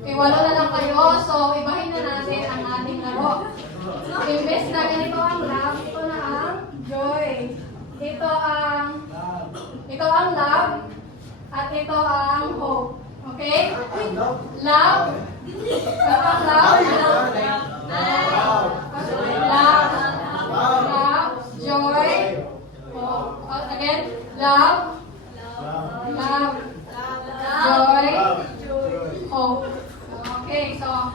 Okay, walo na lang kayo. So, ibahin na natin ang ating laro. Imbes na ganito ang love, ito na ang joy. Ito ang love, at ito ang hope. Okay? Love. Ito ang love. Love. Love. Joy. Hope. Again. Love. Love. Joy. Hope. Okay, so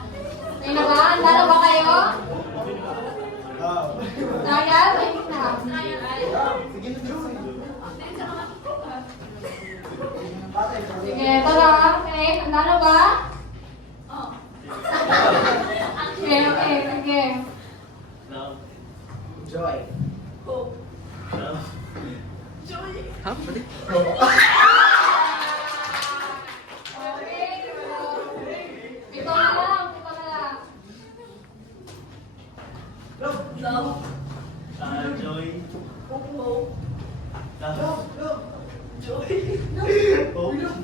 may nagaan? Lalo ba kayo? Nayal? Ay, na. Sige, ito lang. Okay, handa na ba? Okay, okay, sige. Love! Joy! Love! Okay, ito na lang, ito na lang. Joy! Hope! Love! Joy! Hope! Okay,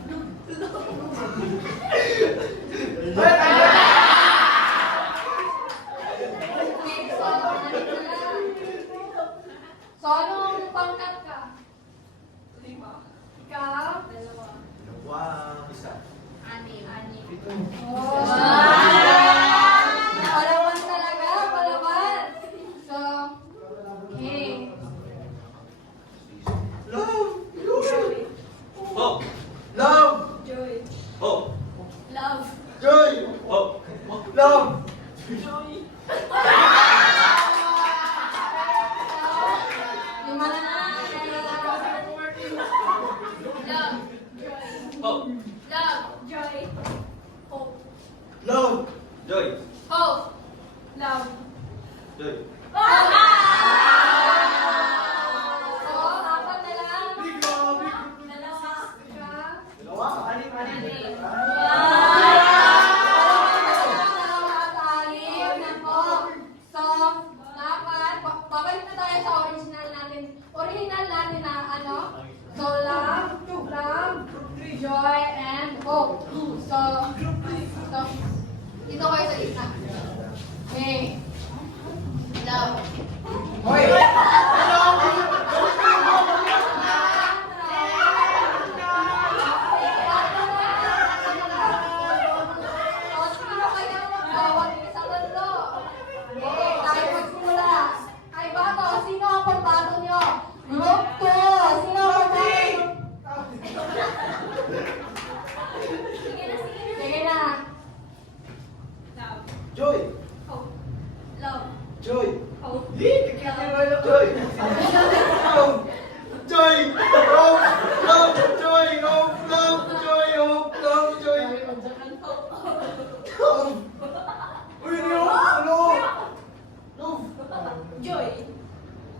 so, ano na lang. So, anong pangkat ka? 5. Ikaw? 2. Wow! Isa. Oh. Palawan talaga, palawan. So, okay. Love! Hope! Love! Hope! Love. Joy! Hope! Love! Lima na na. Love. Hope! Love. Joy. Hope. Love! Joy! Hope. Love. Joy! So, 4 na lang. Grabe! Dalawa. Ika. Dalawa? Ani. Sabihin na natin na ano? So, love, joy, and hope. So, dito kayo sa gitna. Okay. Love. Hoy! O, sino kaya magbawat sa tatlo? Okay, tayo magsimula. Ay, bato, sino ang pagbato nyo? Group 2. Sino ang pagbato? Sige na. Joy! Love. Joy! Hope. Joy! Joy! Joy! Hope! Love! Joy! Hope! Love! Joy! Hope! Love! Joy! Hope! Uy, hindi ako! Ano? Love! Joy.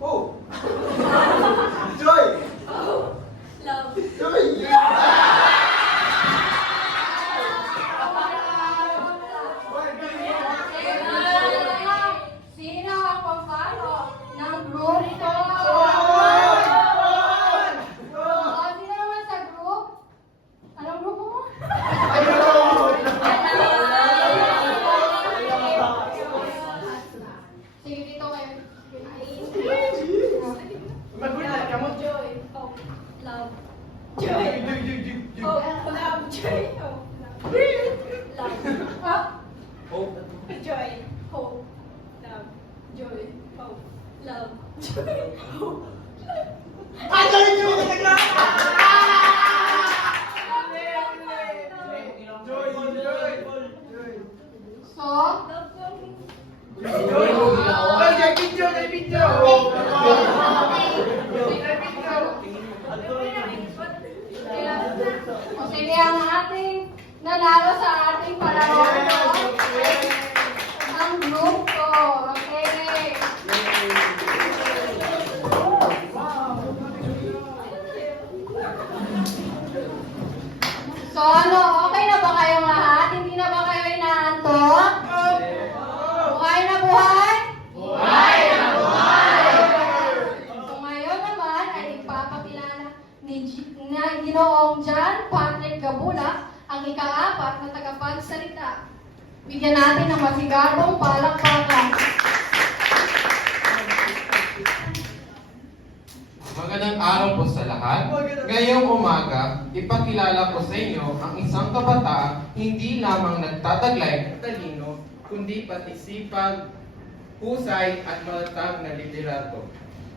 Hope! Joy! Love. Joy! Sino ang pagbato ng group 2? Sino naman sa group? Anong grupo mo? Sige, dito kayo. Magulat ka mo. Joy. Hope. Love. Joy. Hope. Love. Joy. Hope. Love. Hope. Joy. Hope. Love. Joy. Hope. Love. Joy. Hope. Ay, joy! Joy! Joy! So, o sige, ang ating nanalo sa ating palaro ang group 2. Okay. So ano, okay na ba kayong lahat? Hindi na ba kayo inaantok? Buhay na buhay? Buhay na buhay! So ngayon naman ay ipapakilala ni Ginoong John Patrick Gabula, ang ika-4 na tagapagsalita. Bigyan natin ng masigabong palakpakan. Magandang araw po sa lahat. Ngayong umaga, ipakilala ko sa inyo ang isang kabataang hindi lamang nagtataglay ng talino, kundi pati sipag, husay at matatag na liderato.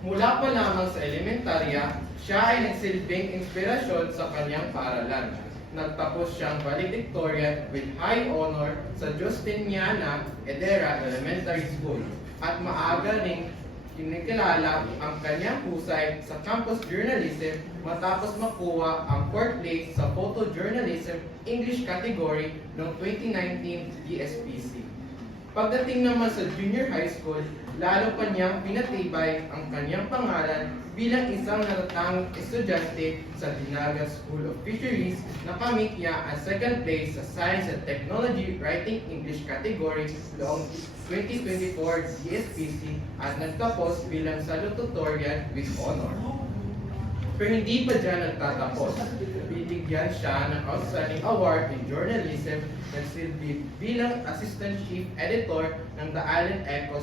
Mula pa lamang sa elementarya, siya ay nagsilbing inspirasyon sa kanyang paaralan. Nagtapos siyang valedictorian with high honor sa Justiniana Edera Elementary School at maaga ring kinikilala ang kanyang husay sa campus journalism matapos makuha ang 4th place sa photojournalism English category noong 2019 DSPC. Pagdating naman sa junior high school, lalo pa niyang pinatibay ang kanyang pangalan bilang isang natatanging estudyante sa Dinagat School of Fisheries. Nakamit niya ang 2nd place sa Science and Technology Writing English category noong 2024 DSPC at nagtapos bilang salutatorian with honor. Pero hindi pa dyan nagtatapos. Binigyan siya ng Outstanding Award in Journalism, nagsilbi bilang Assistant Chief Editor ng The Island Echo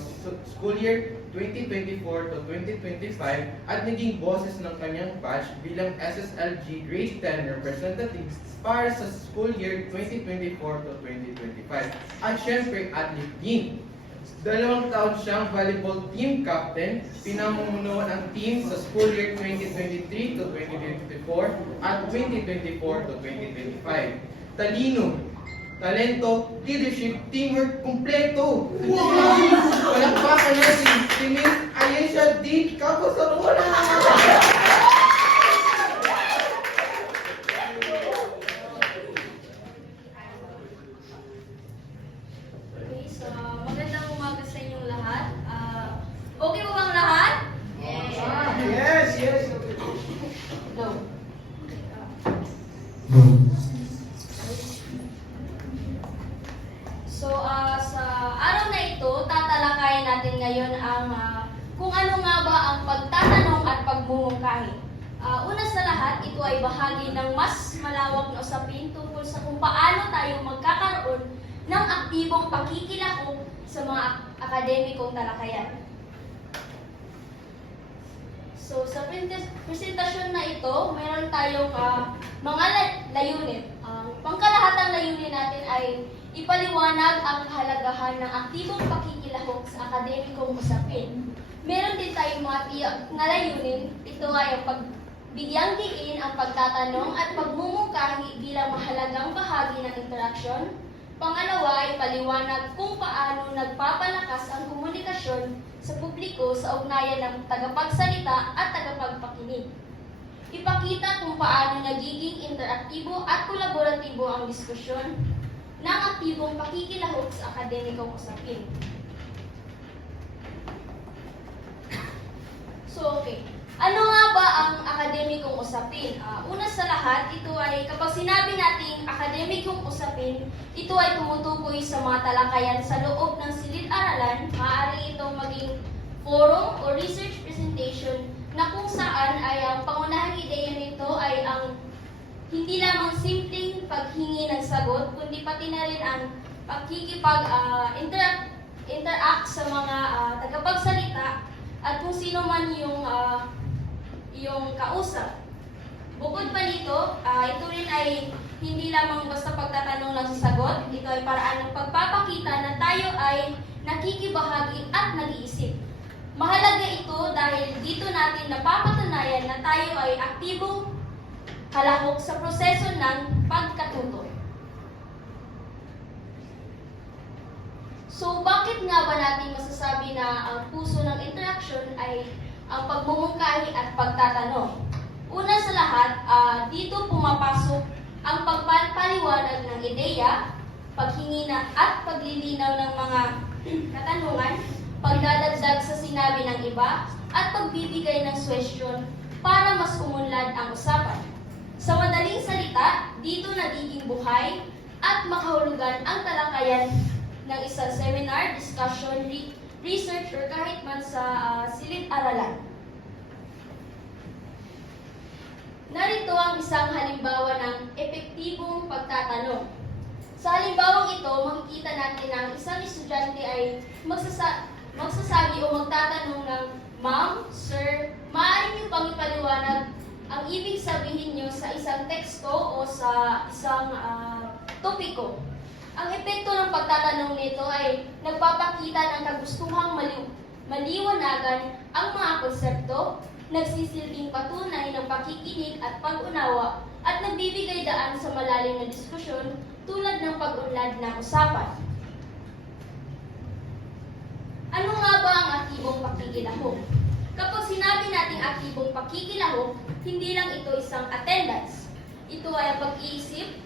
School Year 2024 to 2025 at naging boses ng kanyang batch bilang SSLG Grade 10 Representative para sa School Year 2024 to 2025. At syempre, athlete din. 2 taon siyang volleyball team captain, pinamumunuan ang team sa school year 2023 to 2024 at 2024 to 2025. Talino, talento, leadership, teamwork, kumpleto. Palakpakan natin si Miss Ayesha D. Caposarona. Okay, so magandang umaga sa inyong lahat. Okay mo bang lahat? Yes, yes. Go. So, sa araw na ito, tatalakayin natin ngayon ang Kung ano nga ba ang pagtatanong at pagmumungkahi. Una sa lahat, ito ay bahagi ng mas malawak na usapin tungkol sa kung paano tayo magkakaroon ng aktibong pakikilahok sa mga akademikong talakayan. So, sa presentasyon na ito, mayroon tayong mga layunin. Pangkalahatang layunin natin ay ipaliwanag ang kahalagahan ng aktibong pakikilahok sa akademikong usapin. Meron din tayong mga tiyak na layunin. Ito ay ang pagbigyang diin ang pagtatanong at pagmumungkahi bilang mahalagang bahagi ng interaksyon. Pangalawa ay paliwanag kung paano nagpapalakas ang komunikasyon sa publiko sa ugnayan ng tagapagsalita at tagapagpakinig. Ipakita kung paano nagiging interaktibo at kolaboratibo ang diskusyon ng aktibong pakikilahok sa akademikong usapin. So, okay. Ano nga ba ang akademikong usapin? Una sa lahat, ito ay kapag sinabi nating akademikong usapin, ito ay tumutukoy sa mga talakayan sa loob ng silid-aralan. Maaari itong maging forum o research presentation na kung saan ay ang pangunahing ideya nito ay ang hindi lamang simpleng paghingi ng sagot, kundi pati na rin ang interact sa mga tagapagsalita at kung sino man yung kausap. Bukod pa nito, ito rin ay hindi lamang basta pagtatanong lang sa sagot, ito ay paraan ng pagpapakita na tayo ay nakikibahagi at nag-iisip. Mahalaga ito dahil dito natin napapatunayan na tayo ay aktibong kalahok sa proseso ng pagkatuto. So, bakit nga ba natin masasabi na ang puso ng interaction ay ang pagmumungkahi at pagtatanong? Una sa lahat, dito pumapasok ang pagpapaliwanag ng ideya, paghingi na at paglilinaw ng mga katanungan, pagdadagdag sa sinabi ng iba, at pagbibigay ng suwestyon para mas umunlad ang usapan. Sa madaling salita, dito nagiging buhay at makahulugan ang talakayan ng isang seminar, discussion, research, or kahit man sa silid-aralan. Narito ang isang halimbawa ng epektibong pagtatanong. Sa halimbawang ito, makikita natin na ang isang estudyante ay magsasabi o magtatanong ng, "Ma'am, Sir, maaari niyo bang ipaliwanag ang ibig sabihin niyo sa isang teksto o sa isang topiko?" Ang epekto ng pagtatanong nito ay nagpapakita ng kagustuhang maliwanagan ang mga konsepto, nagsisilbing patunay ng pakikinig at pag-unawa, at nagbibigay daan sa malalim na diskusyon tulad ng pag-unlad ng usapan. Ano nga ba ang aktibong pakikilahok? Kapag sinabi nating aktibong pakikilahok, hindi lang ito isang attendance. Ito ay ang pag-iisip,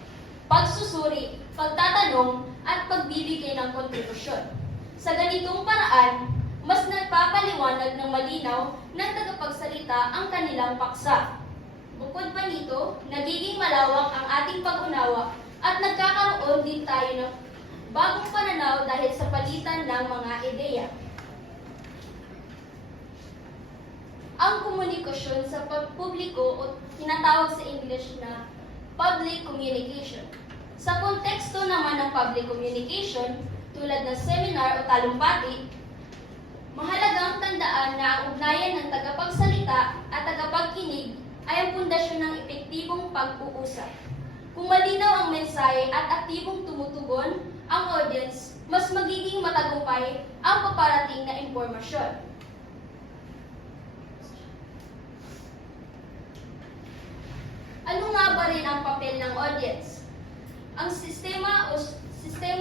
pagsusuri, pagtatanong, at pagbibigay ng kontribusyon. Sa ganitong paraan, mas nagpapaliwanag ng malinaw ng tagapagsalita ang kanilang paksa. Bukod pa nito, nagiging malawak ang ating pag-unawa at nagkakaroon din tayo ng bagong pananaw dahil sa palitan ng mga ideya. Ang komunikasyon sa publiko o tinatawag sa English na public communication. Sa konteksto naman ng public communication, tulad ng seminar o talumpati, mahalagang tandaan na ang ugnayan ng tagapagsalita at tagapagkinig ay ang pundasyon ng epektibong pag-uusap. Kung malinaw ang mensahe at aktibong tumutugon ang audience, mas magiging matagumpay ang paparating na impormasyon. Ano nga ba rin ang papel ng audience? Ang sistema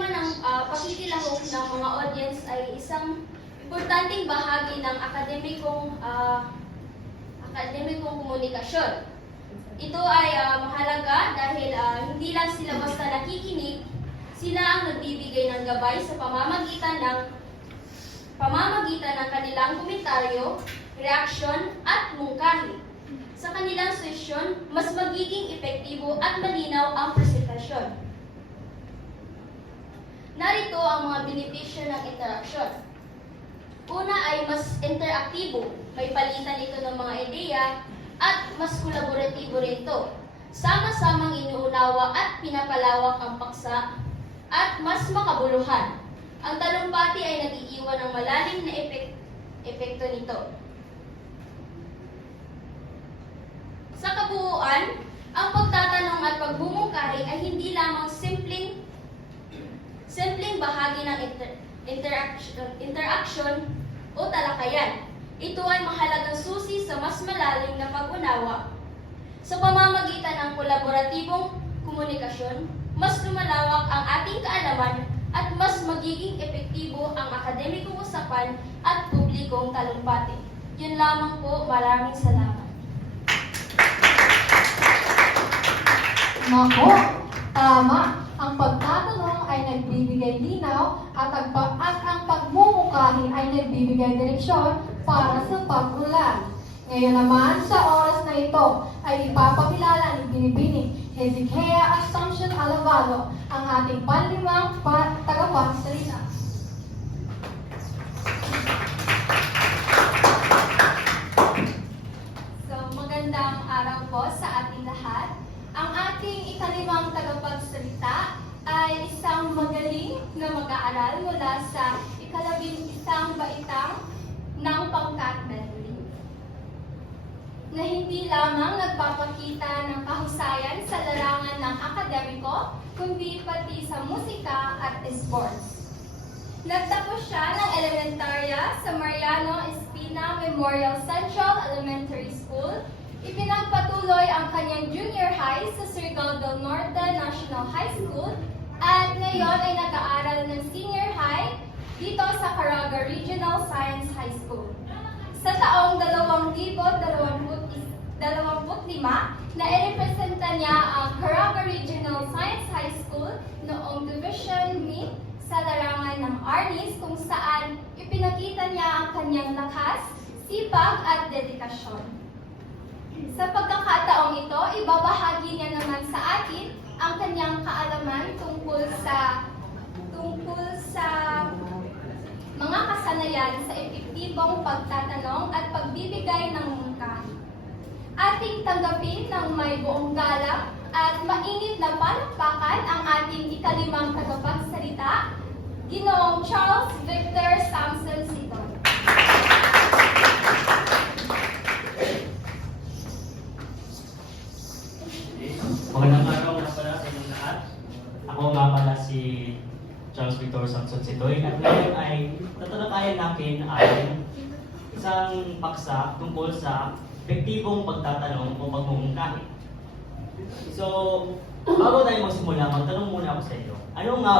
ng pakikilahok ng mga audience ay isang importanteng bahagi ng akademikong komunikasyon. Ito ay mahalaga dahil hindi lang sila basta nakikinig, sila ang nagbibigay ng gabay sa pamamagitan ng kanilang komentaryo, reaksyon, at mungkahi. Sa kanilang sesyon, mas magiging epektibo at malinaw ang presentasyon. Narito ang mga benepisyo ng interaksyon. Una ay mas interaktibo, may palitan ito ng mga ideya at mas kolaboratibo rin ito. Sama-samang inuunawa at pinapalawak ang paksa at mas makabuluhan. Ang talumpati ay nag-iiwan ng malalim na epekto nito. Sa kabuuan, ang pagtatanong at pagbumungkahi ay hindi lamang simpleng bahagi ng interaction o talakayan. Ito ay mahalagang susi sa mas malalim na pag-unawa. Sa pamamagitan ng kolaboratibong komunikasyon, mas lumalawak ang ating kaalaman at mas magiging epektibo ang akademikong usapan at publikong talumpati. Yun lamang po, maraming salamat. Nako, tama. Ang pagtatanong ay nagbibigay linaw at ang pagmumungkahi ay nagbibigay direksyon para sa pag-ulan. Ngayon naman, sa oras na ito, ay ipapakilala ni Binibining Hezekiah Assumption Alavalo, ang ating panlimang tagapagsalita. So, magandang araw po sa ating lahat. Ang ating ikalimang tagapagsalita ay isang magaling na mag-aaral mula sa ika-11 baitang ng pangkat Medley, na hindi lamang nagpapakita ng kahusayan sa larangan ng akademiko, kundi pati sa musika at sports. Nagtapos siya ng elementarya sa Mariano Espina Memorial Central Elementary School. Ipinagpatuloy ang kanyang junior high sa Surigao del Norte National High School at ngayon ay nag-aaral ng senior high dito sa Caraga Regional Science High School. Sa taong 2025, na irepresenta niya ang Caraga Regional Science High School noong Division Meet sa larangan ng ARNIS, kung saan ipinakita niya ang kanyang lakas, sipag at dedikasyon. Sa pagkakataong ito, ibabahagi niya naman sa atin ang kanyang kaalaman tungkol sa mga kasanayan sa epektibong pagtatanong at pagbibigay ng mungkahi. Ating tanggapin ng may buong galang at mainit na palakpakan ang ating ikalimang tagapagsalita, Ginoong Charles Victor Samson Siton. Magandang araw na pala sa inyong lahat. Ako nga pala si Charles Victor Samson Sitoy at ngayon ay tatalakayan natin ay isang paksa tungkol sa epektibong pagtatanong o pagmumungkahi. So, bago tayo magsimula, magtanong muna ako sa inyo. Ano nga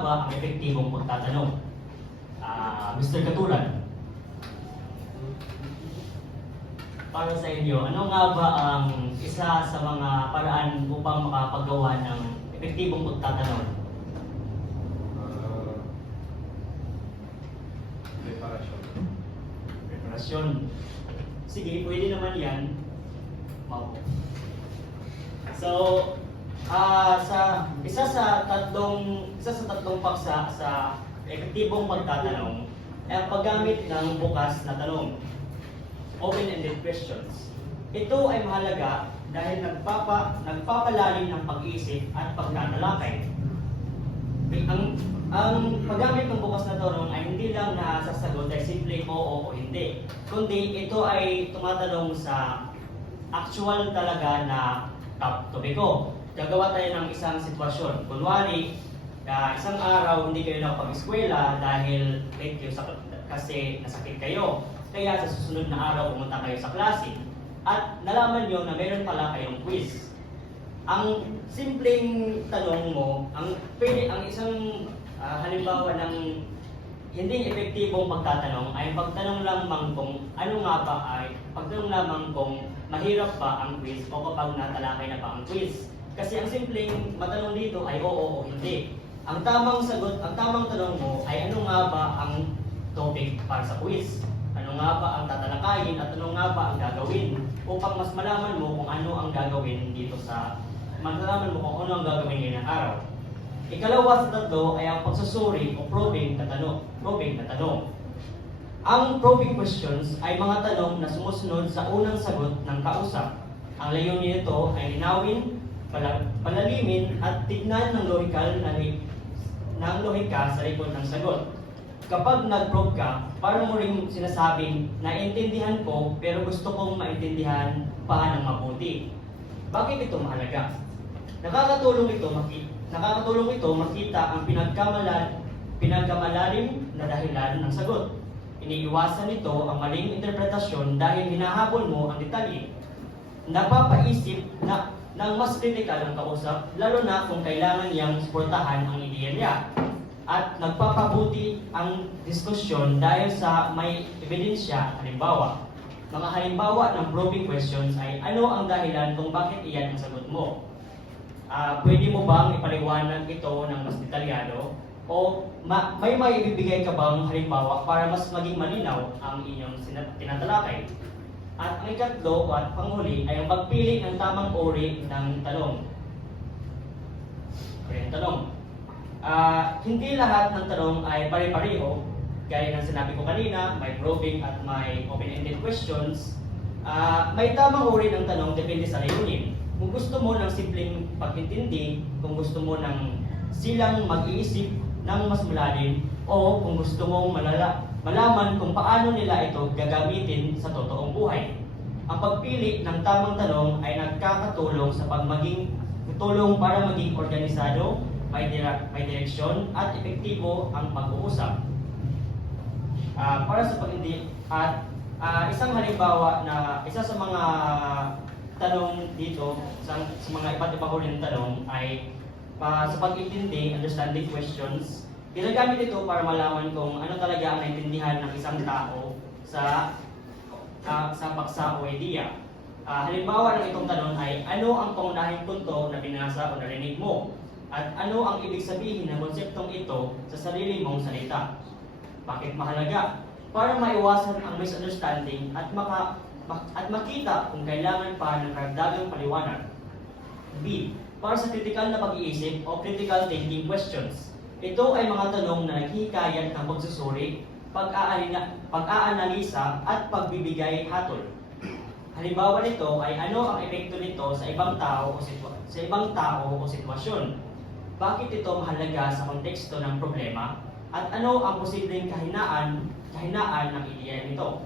ba ang epektibong pagtatanong? Mr. Katuran, para sa inyo, ano nga ba ang isa sa mga paraan upang makapagawa ng epektibong pagtatanong? Preparasyon. Sige, pwede naman yan. Mau. So, isa sa tatlong paksa sa epektibong pagtatanong ay ang paggamit ng bukas na tanong, open-ended questions. Ito ay mahalaga dahil nagpapalalim ng pag-iisip at pagtatalakay. Ang paggamit ng bukas na tanong ay hindi lang nasasagot ay simple oo o hindi, kundi ito ay tumatanong sa actual talaga na topiko. Gagawa tayo ng isang sitwasyon. Kunwari, isang araw hindi kayo nakapag-eskwela dahil late kayo kasi nasakit kayo. Kaya sa susunod na araw pumunta kayo sa klase at nalaman nyo na meron pala kayong quiz. Ang simpleng tanong mo, ang isang halimbawa ng hindi epektibong pagtatanong ay pagtanong lamang kung mahirap ba ang quiz o kapag natalakay na ba ang quiz. Kasi ang simpleng matanong dito ay oo o hindi. Ang tamang tanong mo ay ano nga ba ang topic para sa quiz? Ano nga ba ang tatalakayin at ano nga ba ang gagawin upang mas malaman mo kung ano ang gagawin ngayong araw. Ikalawa sa tatlo ay ang pagsusuri o probing na tanong. Ang probing questions ay mga tanong na sumusunod sa unang sagot ng kausap. Ang layunin nito ay linawin, palalimin at tignan ng lohika sa likod ng sagot. Kapag nag-probe ka, parang mo rin sinasabing, naintindihan ko pero gusto kong maintindihan pa ng mabuti. Bakit ito mahalaga? Nakakatulong ito makita ang pinagkamalalim na dahilan ng sagot. Iniiwasan nito ang maling interpretasyon dahil hinahabol mo ang detalye. Napapaisip na ng mas kritikal ang kausap, lalo na kung kailangan niyang suportahan ang ideya niya. At nagpapabuti ang diskusyon dahil sa may ebidensya. Halimbawa, mga halimbawa ng probing questions ay ano ang dahilan kung bakit iyan ang sagot mo? Pwede mo bang ipaliwanag ito ng mas detalyado? O may maibibigay ka bang halimbawa para mas maging malinaw ang inyong tinatalakay? At ang ikatlo at panghuli ay ang pagpili ng tamang uri ng tanong. Hindi lahat ng tanong ay pare-pareho. Gaya ng sinabi ko kanina, may probing at may open-ended questions. May tamang uri ng tanong depende sa layunin. Kung gusto mo ng simpleng pagintindi, kung gusto mo ng silang mag-iisip ng mas malalim, o kung gusto mong malaman kung paano nila ito gagamitin sa totoong buhay. Ang pagpili ng tamang tanong ay nagkakatulong sa tulong para maging organisado, may direksyon at epektibo ang pag-uusap. Para sa isang halimbawa na isa sa mga tanong dito, sa mga iba't ibang uri ng tanong ay sa pag-intindi, understanding questions. Ginagamit ito para malaman kung ano talaga ang naintindihan ng isang tao sa paksa o idea. Halimbawa ng itong tanong ay ano ang pangunahing punto na binasa o narinig mo? At ano ang ibig sabihin ng konseptong ito sa sarili mong salita? Bakit mahalaga? Para maiwasan ang misunderstanding at makita kung kailangan pa ng karagdagang paliwanag. B. Para sa critical na pag-iisip o critical thinking questions. Ito ay mga tanong na naghihikayat ng pagsusuri, pag-aanalisa at pagbibigay hatol. Halimbawa nito ay ano ang epekto nito sa ibang tao o sitwasyon. Bakit ito mahalaga sa konteksto ng problema? At ano ang posibleng kahinaan ng ideya nito?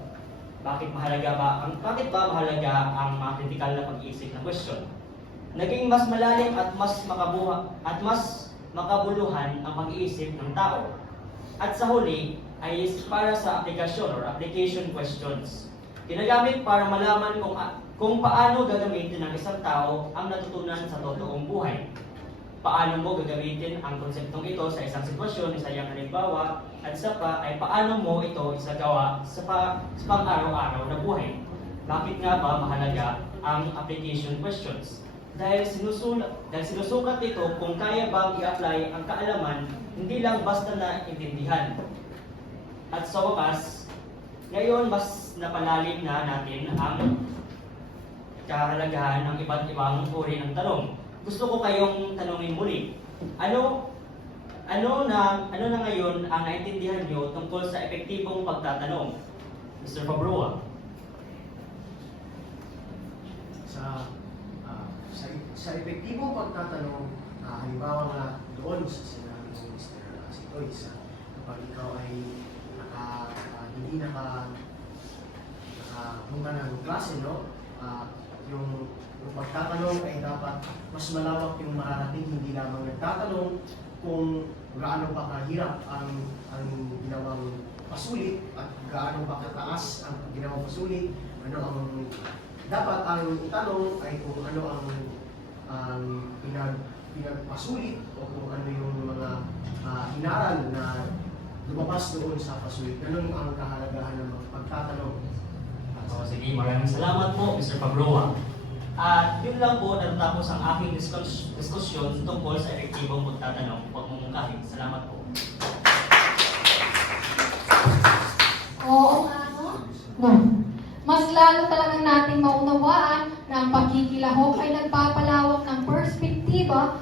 Bakit mahalaga ang mga critical na pag-iisip na question? Naging mas malalim at mas makabuluhan ang pag-iisip ng tao. At sa huli ay para sa aplikasyon or application questions. Ginagamit para malaman kung paano gagamitin ng isang tao ang natutunan sa totoong buhay. Paano mo gagamitin ang konseptong ito sa isang sitwasyon, isa yung halimbawa, at isa pa ay paano mo ito isagawa sa pang-araw-araw na buhay. Bakit nga ba mahalaga ang application questions? Dahil sinusukat ito kung kaya bang i-apply ang kaalaman, hindi lang basta na intindihan. At sa wakas, ngayon mas napalalim na natin ang kahalagahan ng iba't ibang uri ng tanong. Gusto ko kayong tanongin muli. Ano na ngayon ang naintindihan niyo tungkol sa epektibong pagtatanong? Mr. Fabrua. Sa epektibong pagtatanong, halimbawa nga doon sa sinabi ng Mr. Sitoy, kapag ikaw ay hindi nakapunta ng klase, no? Yung pagtatanong ay dapat mas malawak yung mararating, hindi lamang nagtatanong kung gaano pa kahirap ang ginawang pasulit at gaano pa kataas ang ginawang pasulit. Dapat ang itanong ay kung ano ang pinagpasulit o kung ano yung mga inaral na lumabas doon sa pasulit. Ganun ang kahalagahan ng pagtatanong. Sige, maraming salamat po, Mr. Fabrua. At yun lang po, natatapos ang aking diskusyon tungkol sa epektibong pagtatanong. Huwag mong mungkahin. Salamat po. Oo nga, no? Mas lalo talagang nating maunawaan na ang pagkikilahok ay nagpapalawak ng perspektiba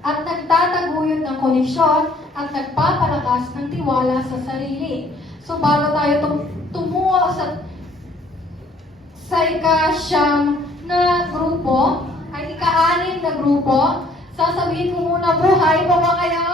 at nagtataguyod ng koneksyon at nagpapalakas ng tiwala sa sarili. So bago tayo tumungo sa ika-siyam na grupo, ay ika-anim na grupo, sasabihin ko muna, buhay po ba kayo?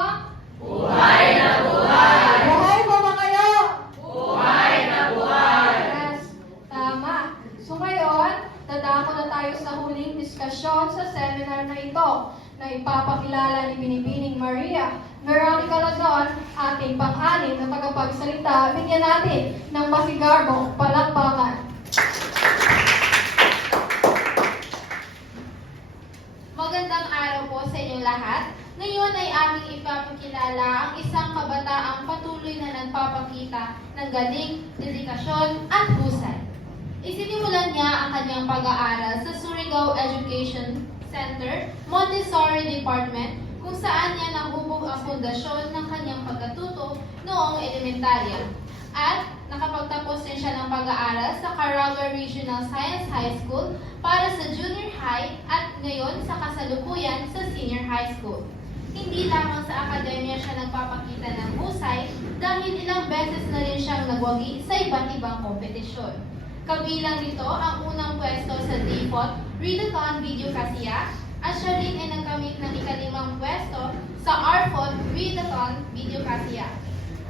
Buhay na buhay! Buhay po ba kayo? Buhay na buhay! Yes, tama. So ngayon, dadako na tayo sa huling diskusyon sa seminar na ito na ipapakilala ni Binibining Maria Veronica Lazon, ating pang-anim na tagapagsalita. Bigyan natin ng masigarbong palakpakan. Magandang araw po sa inyong lahat. Ngayon ay aming ipapakilala ang isang kabataang patuloy na nagpapakita ng galing, dedikasyon at husay. Isinimulan niya ang kanyang pag-aaral sa Surigao Education Center, Montessori Department, kung saan niya nahubog ang pundasyon ng kanyang pagkatuto noong elementarya. At nakapagtapos din siya ng pag-aaral sa Caraga Regional Science High School para sa junior high at ngayon sa kasalukuyan sa senior high school. Hindi lamang sa akademya siya nagpapakita ng husay dahil ilang beses na rin siyang nagwagi sa iba't ibang kompetisyon. Kabilang nito ang unang pwesto sa DFOT Readathon Video Kasiya at siya rin ay nagkamit ng ika-5 pwesto sa RFOT Readathon Video Kasiya.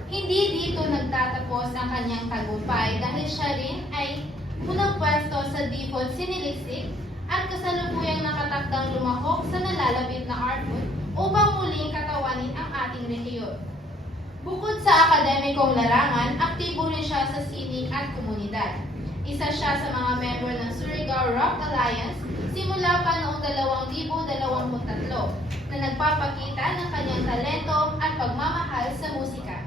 Hindi dito nagtatapos ang kanyang tagumpay dahil siya rin ay unang pwesto sa DFOT Siniliksik at kasalukuyang nakatakdang lumahok sa nalalapit na RFOT upang muling katawanin ang ating rehiyon. Bukod sa akademikong larangan, aktibo rin siya sa sining at komunidad. Isa siya sa mga member ng Surigao Rock Alliance simula pa noong 2023 na nagpapakita ng kanyang talento at pagmamahal sa musika.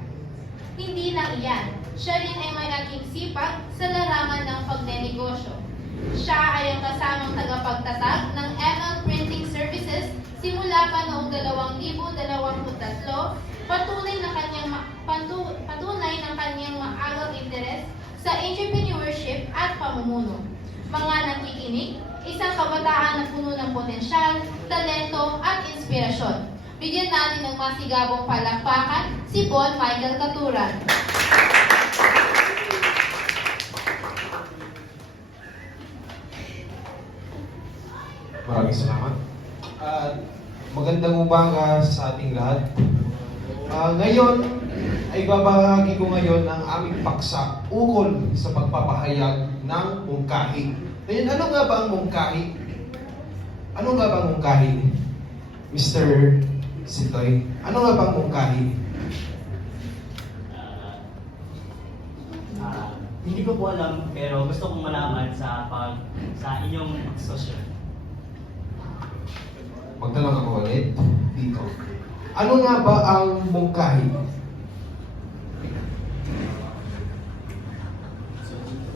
Hindi lang iyan, siya rin ay may aking sipag sa larangan ng pagnenegosyo. Siya ay ang kasamang tagapagtatag ng ML Printing Services simula pa noong 2023, patunay ng kanyang maagang interes sa entrepreneurship at pamumuno. Mga nakikinig, isang kabataan na puno ng potensyal, talento at inspirasyon. Bigyan natin ng masigabong palakpakan si Bon Michael Katuran. Maraming salamat. Magandang umaga sa ating lahat. Ngayon ay babahagi ko ngayon ang aming paksa ukol sa pagpapahayag ng mungkahi. Ngayon, ano nga ba ang mungkahi? Ano nga ba ang mungkahi? Mr. Sitoy, ano nga ba ang mungkahi? Hindi ko po alam, pero gusto kong malaman sa inyong sosyo. Magtanong ako ulit dito. Ano nga ba ang mungkahi?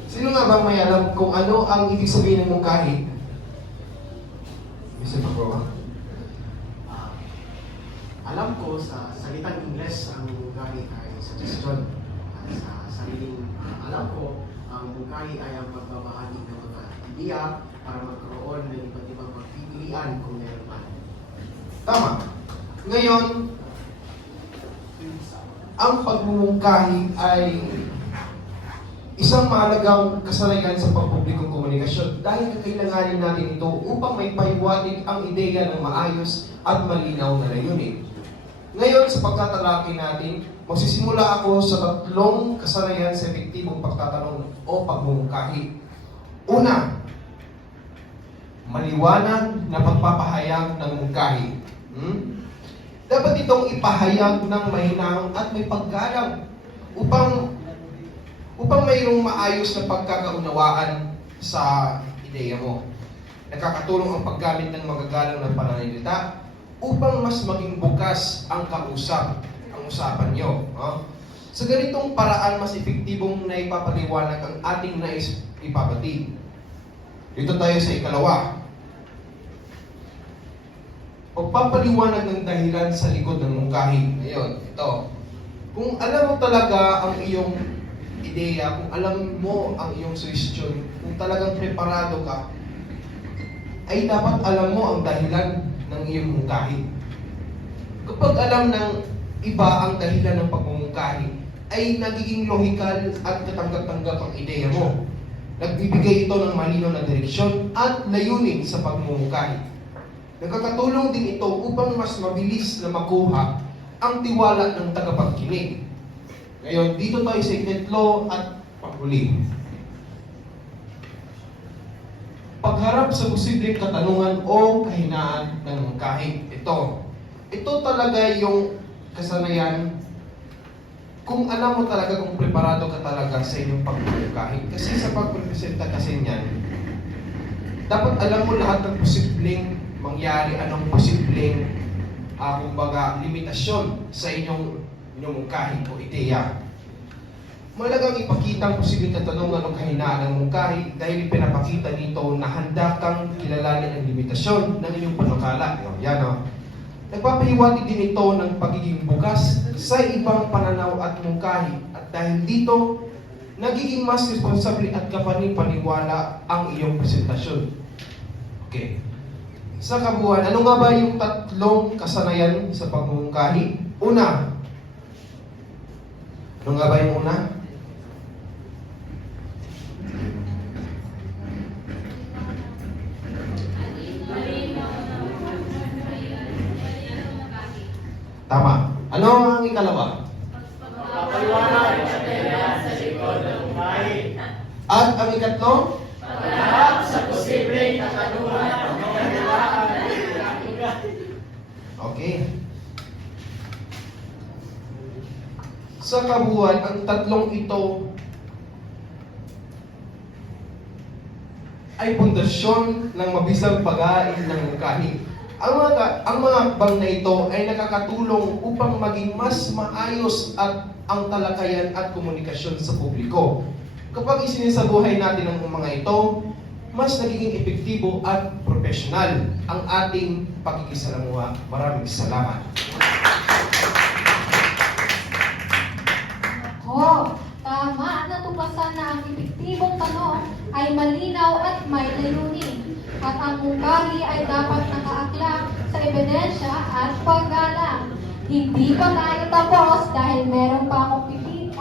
Sino nga ba may alam kung ano ang ibig sabihin ng mungkahi? Mr. Pagbawa. Alam ko sa salitang Ingles ang mungkahi ay suggestion. Sa sariling alam ko, ang mungkahi ay ang pagbabahagi ng mga ideya para magkaroon ng iba't ibang pagpipilian kung meron man. Tama. Ngayon, ang pagmumungkahi ay isang mahalagang kasanayan sa pampublikong komunikasyon dahil kakailanganin natin ito upang may paiwanig ang ideya ng maayos at malinaw na layunin. Ngayon, sa pagtatalakay natin, magsisimula ako sa 3 kasanayan sa epektibong pagtatanong o pagmumungkahi. Una, maliwanag na pagpapahayag ng mungkahi. Dapat itong ipahayag ng mahinahon at may paggalang upang mayroong maayos na pagkakaunawaan sa ideya mo. Nakakatulong ang paggamit ng magagalang na pananalita upang mas maging bukas ang usapan nyo. Sa ganitong paraan, mas epektibong na ipapaliwanag ang ating nais ipapati. Dito tayo sa ikalawa. Pagpapaliwanag ng dahilan sa likod ng mungkahi. Ngayon, ito. Kung alam mo talaga ang iyong ideya, kung alam mo ang iyong suggestion, kung talagang preparado ka, ay dapat alam mo ang dahilan ng iyong mungkahi. Kapag alam ng iba ang dahilan ng pagmumungkahi, ay nagiging logical at katanggap-tanggap ang ideya mo. Nagbibigay ito ng malinaw na direksyon at layunin sa pagmumungkahi. Nakakatulong din ito upang mas mabilis na makuha ang tiwala ng tagapagkinig. Ngayon, dito tayo sa ikatlo at panghuli. Pagharap sa posibleng katanungan o kahinaan ng mungkahi. Ito talaga yung kasanayan kung alam mo talaga kung preparado ka talaga sa inyong pagmumungkahi. Kasi sa pagpresenta kasi niyan, dapat alam mo lahat ng posibleng mangyari, anong posibleng kumbaga, limitasyon sa inyong mungkahi o ideya. Malagang ipakita ang posibleng katanungan o kahinaan ng mungkahi dahil pinapakita nito na handa kang kilalanin ang limitasyon ng inyong panukala. Yan o. Nagpapahiwatig din ito ng pagiging bukas sa ibang pananaw at mungkahi. At dahil dito, nagiging mas responsable at kapanipaniwala ang iyong presentasyon. Okay. Sa kabuuan, ano nga ba yung tatlong kasanayan sa pagmumungkahi? Una, ano nga ba yung una? Tama. Ano ang ikalawa? Papaliwanag sa ideya sa likod ng mungkahi. At ang ikatlo? Pagharap sa posibleng katanungan o kahinaan ng mungkahi. Okay. Sa kabuuan, ang tatlong ito ay pundasyon ng mabisang pag-aaral ng mungkahi. Ang mga hakbang na ito ay nakakatulong upang maging mas maayos at ang talakayan at komunikasyon sa publiko. Kapag isinisabuhay natin ang mga ito, mas nagiging epektibo at profesional ang ating pakikisalamuha. Maraming salamat. Tama, natuklasan na ang epektibong tanong ay malinaw at may layunin. At ang mungkahi ay dapat nakaaklang sa ebidensya at paggalang. Hindi pa tayo tapos dahil meron pa akong pipili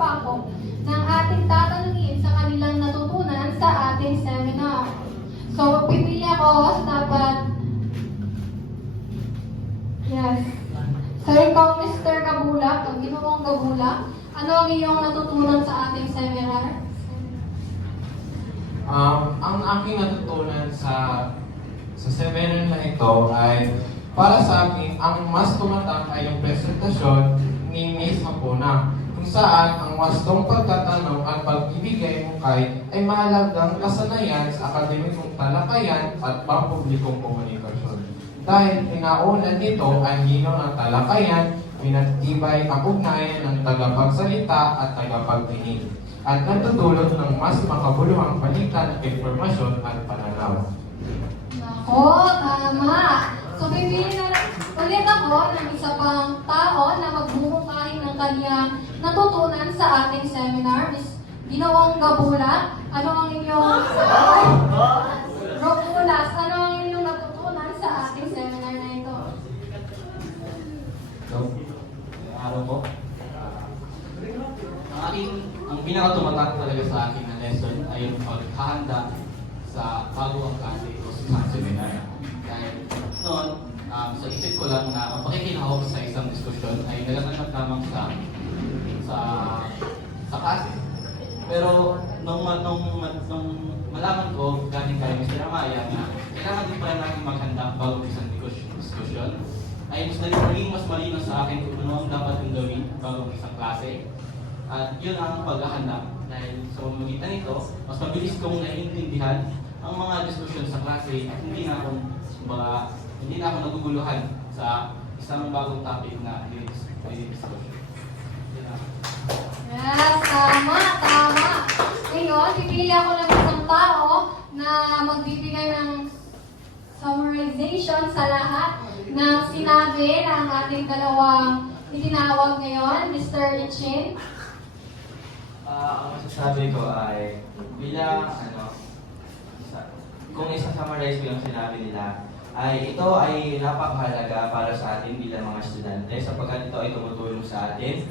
pa ako ng ating tatanungin sa kanilang natutunan sa ating seminar. So, pipili ako dapat. Yes. So, ikaw, Mr. Gabula, ang ginawang Gabula, ano ang iyong natutunan sa ating seminar? Ang aking natutunan sa seminar na ito ay para sa akin, ang mas tumatak ay yung presentasyon ni Miss Hapona, kung saan ang wastong pagtatanong at pag-ibigay mungkahi ay mahalagang kasanayan sa akademikong talakayan at pampublikong komunikasyon. Dahil pinaulan nito ang linaw ng talakayan, pinagtibay ang ugnayan ng tagapagsalita at tagapagdinig, at nagtutulot ng mas makabuluhang palitan ng impormasyon at pananaw. Nako, tama! So, pipili na ulit ako ng isa pang tao na magbumungkahi ng kanyang natutunan sa ating seminar. Miss Ginawang Gabula, ano ang inyong... Rokulas, ano ang inyong natutunan sa ating seminar na ito? Araw po. Ang pinaka-tumatak talaga sa akin na lesson ay yung paghahanda sa bago ang klase o sa seminar. Dahil noon, sa isip ko lang na ang pakikinahog sa isang diskusyon ay nalaganap lamang sa klase. Pero nung malaman ko galing kay Mr. Amaya na kailangan din pala natin maghanda bago isang diskusyon, ay naging mas malinaw sa akin kung ano ang dapat yung gawin bago isang klase. At yun ang paghahanda. Dahil sa pamamagitan nito, mas mabilis kong naiintindihan ang mga diskusyon sa klase at hindi na ako naguguluhan sa isang bagong topic na discussion. Yes, tama, tama. Ngayon, pipili ako ng isang tao na magbibigay ng summarization sa lahat ng sinabi ng ating dalawang itinawag ngayon, Mr. Ichin. Ang masasabi ko ay bilang kung isa-summarize ko yung sinabi nila, ito ay napakahalaga para sa atin bilang mga estudyante sapagkat ito ay tumutulong sa atin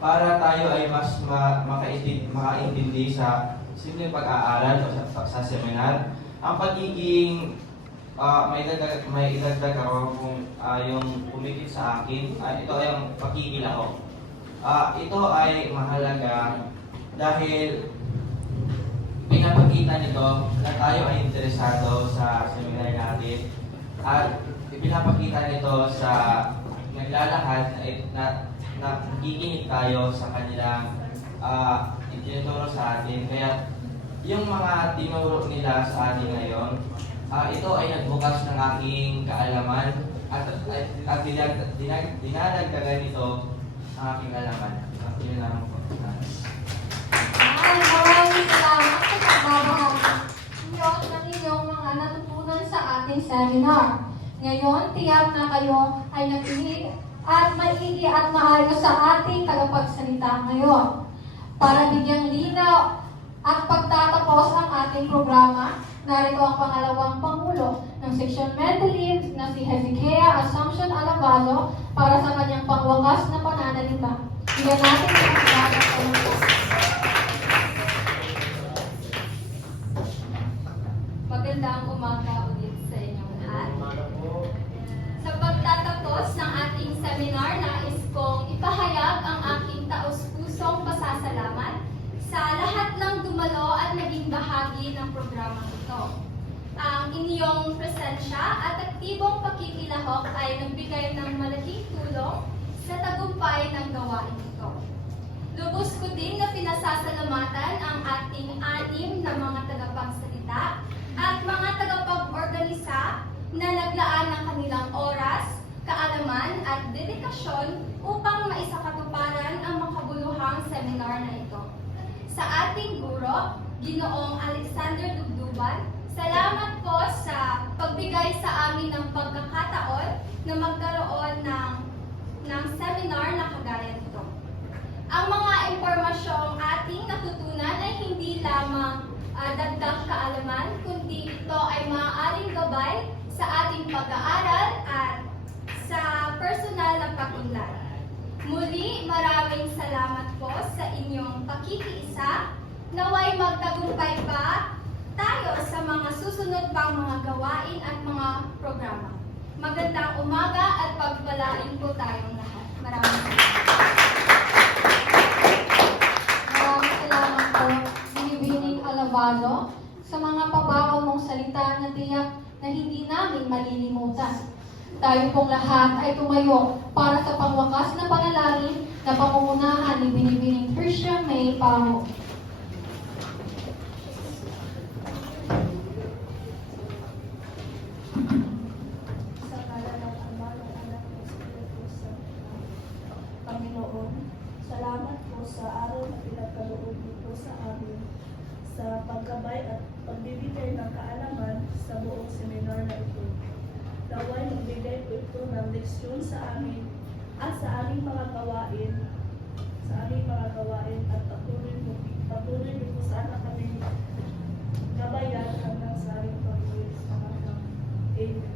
para tayo ay mas makaintindi sa simpleng pag-aaral o sa seminar. Ang pagiging may idagdag ako kung yung pumikit sa akin, ito ay ang pagkikilahok. Ito ay mahalaga dahil pinapakita nito na tayo ay interesado sa seminar natin at pinapakita nito sa naglalakad na nakikinig tayo sa kanilang itinuturo sa atin. Kaya yung mga tinuro nila sa atin ngayon, ito ay nagbukas ng aking kaalaman at dinadagdagan nito ang aking alaman. Yun lang po. Maraming salamat sa pagbabahagi ninyo ng inyong mga natutunan sa ating seminar. Ngayon, tiyak na kayo ay nakinig at maigi at maayos sa ating tagapagsalita ngayon. Para bigyang linaw at pagtatapos ang ating programa, narito ang pangalawang Pangulo ng Seksyon Medellin na si Hezekiah Assumption Alabado para sa kanyang pangwakas na pananalita. Bigyan natin ang pagkakataon sa mga. Magandang umaga ulit sa inyong lahat. Sa pagtatapos ng ating seminar, nais kong ipahayag ang aking taus-pusong pasasalamat sa lahat ng dumalo at naging bahagi ng programa ito. Ang inyong presensya at aktibong pakikilahok ay nagbigay ng malaking tulong sa tagumpay ng gawain ito. Lubos ko din na pinasasalamatan ang ating 6 na mga tagapagsalita at mga tagapag-organisa na naglaan ng kanilang oras, kaalaman at dedikasyon upang maisakatuparan ang makabuluhang seminar na ito. Sa ating guro, Ginoong Alexander Dugduban, salamat po sa pagbigay sa amin ng pagkakataon na magkaroon ng seminar na kagaya nito. Ang mga impormasyong ating natutunan ay hindi lamang dagdag kaalaman, kundi ito ay maaaring gabay sa ating pag-aaral at sa personal na pag-unlad. Muli, maraming salamat po sa inyong pakikiisa. Naway magtagumpay pa tayo sa mga susunod pang mga gawain at mga programa. Magandang umaga at pagpalain po tayong lahat. Maraming salamat. Maraming salamat po, Binibining Alabado, sa mga pabaw mong salita na tiyak na hindi namin malilimutan. Tayo pong lahat ay tumayo para sa pangwakas na panalangin na pangungunahan ni Binibining Christian May Pamo. Sa ngalan ng Ama, ng Anak, ng Espiritu Santo. Panginoon, salamat po sa araw na pinagkaloob niyo po sa amin sa paggabay at pagbibigay ng kaalaman sa buong seminar na ito. Naway magbigay po ito ng leksyon sa amin at sa aming mga gawain, at patuloy niyo po sana kami gabayan hanggang sa aming pag-uwi sa mga Amen.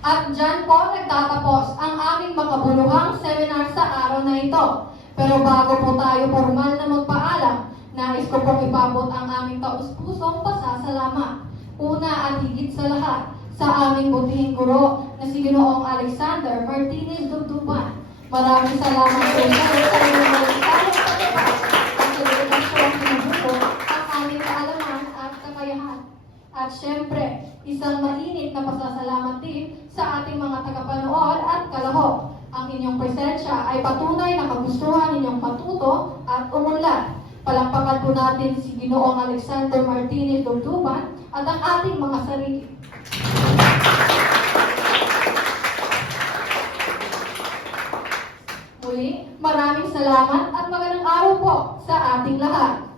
At dyan po nagtatapos ang aming makabuluhang seminar sa araw na ito. Pero bago po tayo formal na magpaalam, nais ko pong ipabot ang aming taus-pusong pasasalamat. Una at higit sa lahat, sa aming butihing guro na si Ginoong Alexander Martinez Dugduban. Maraming salamat po sa inyong malisalang pagkakas at sa dedikasyong pinubuko ang aming kaalaman at kakayahan. At syempre, isang mainit na pasasalamat din sa ating mga tagapanood at kalahok. Ang inyong presensya ay patunay na kagustuhan ninyong matuto at umunlad. Palakpakan po natin si Ginoong Alexander Martinez Dugduban at ang ating mga sarili. Muli, maraming salamat at magandang araw po sa ating lahat.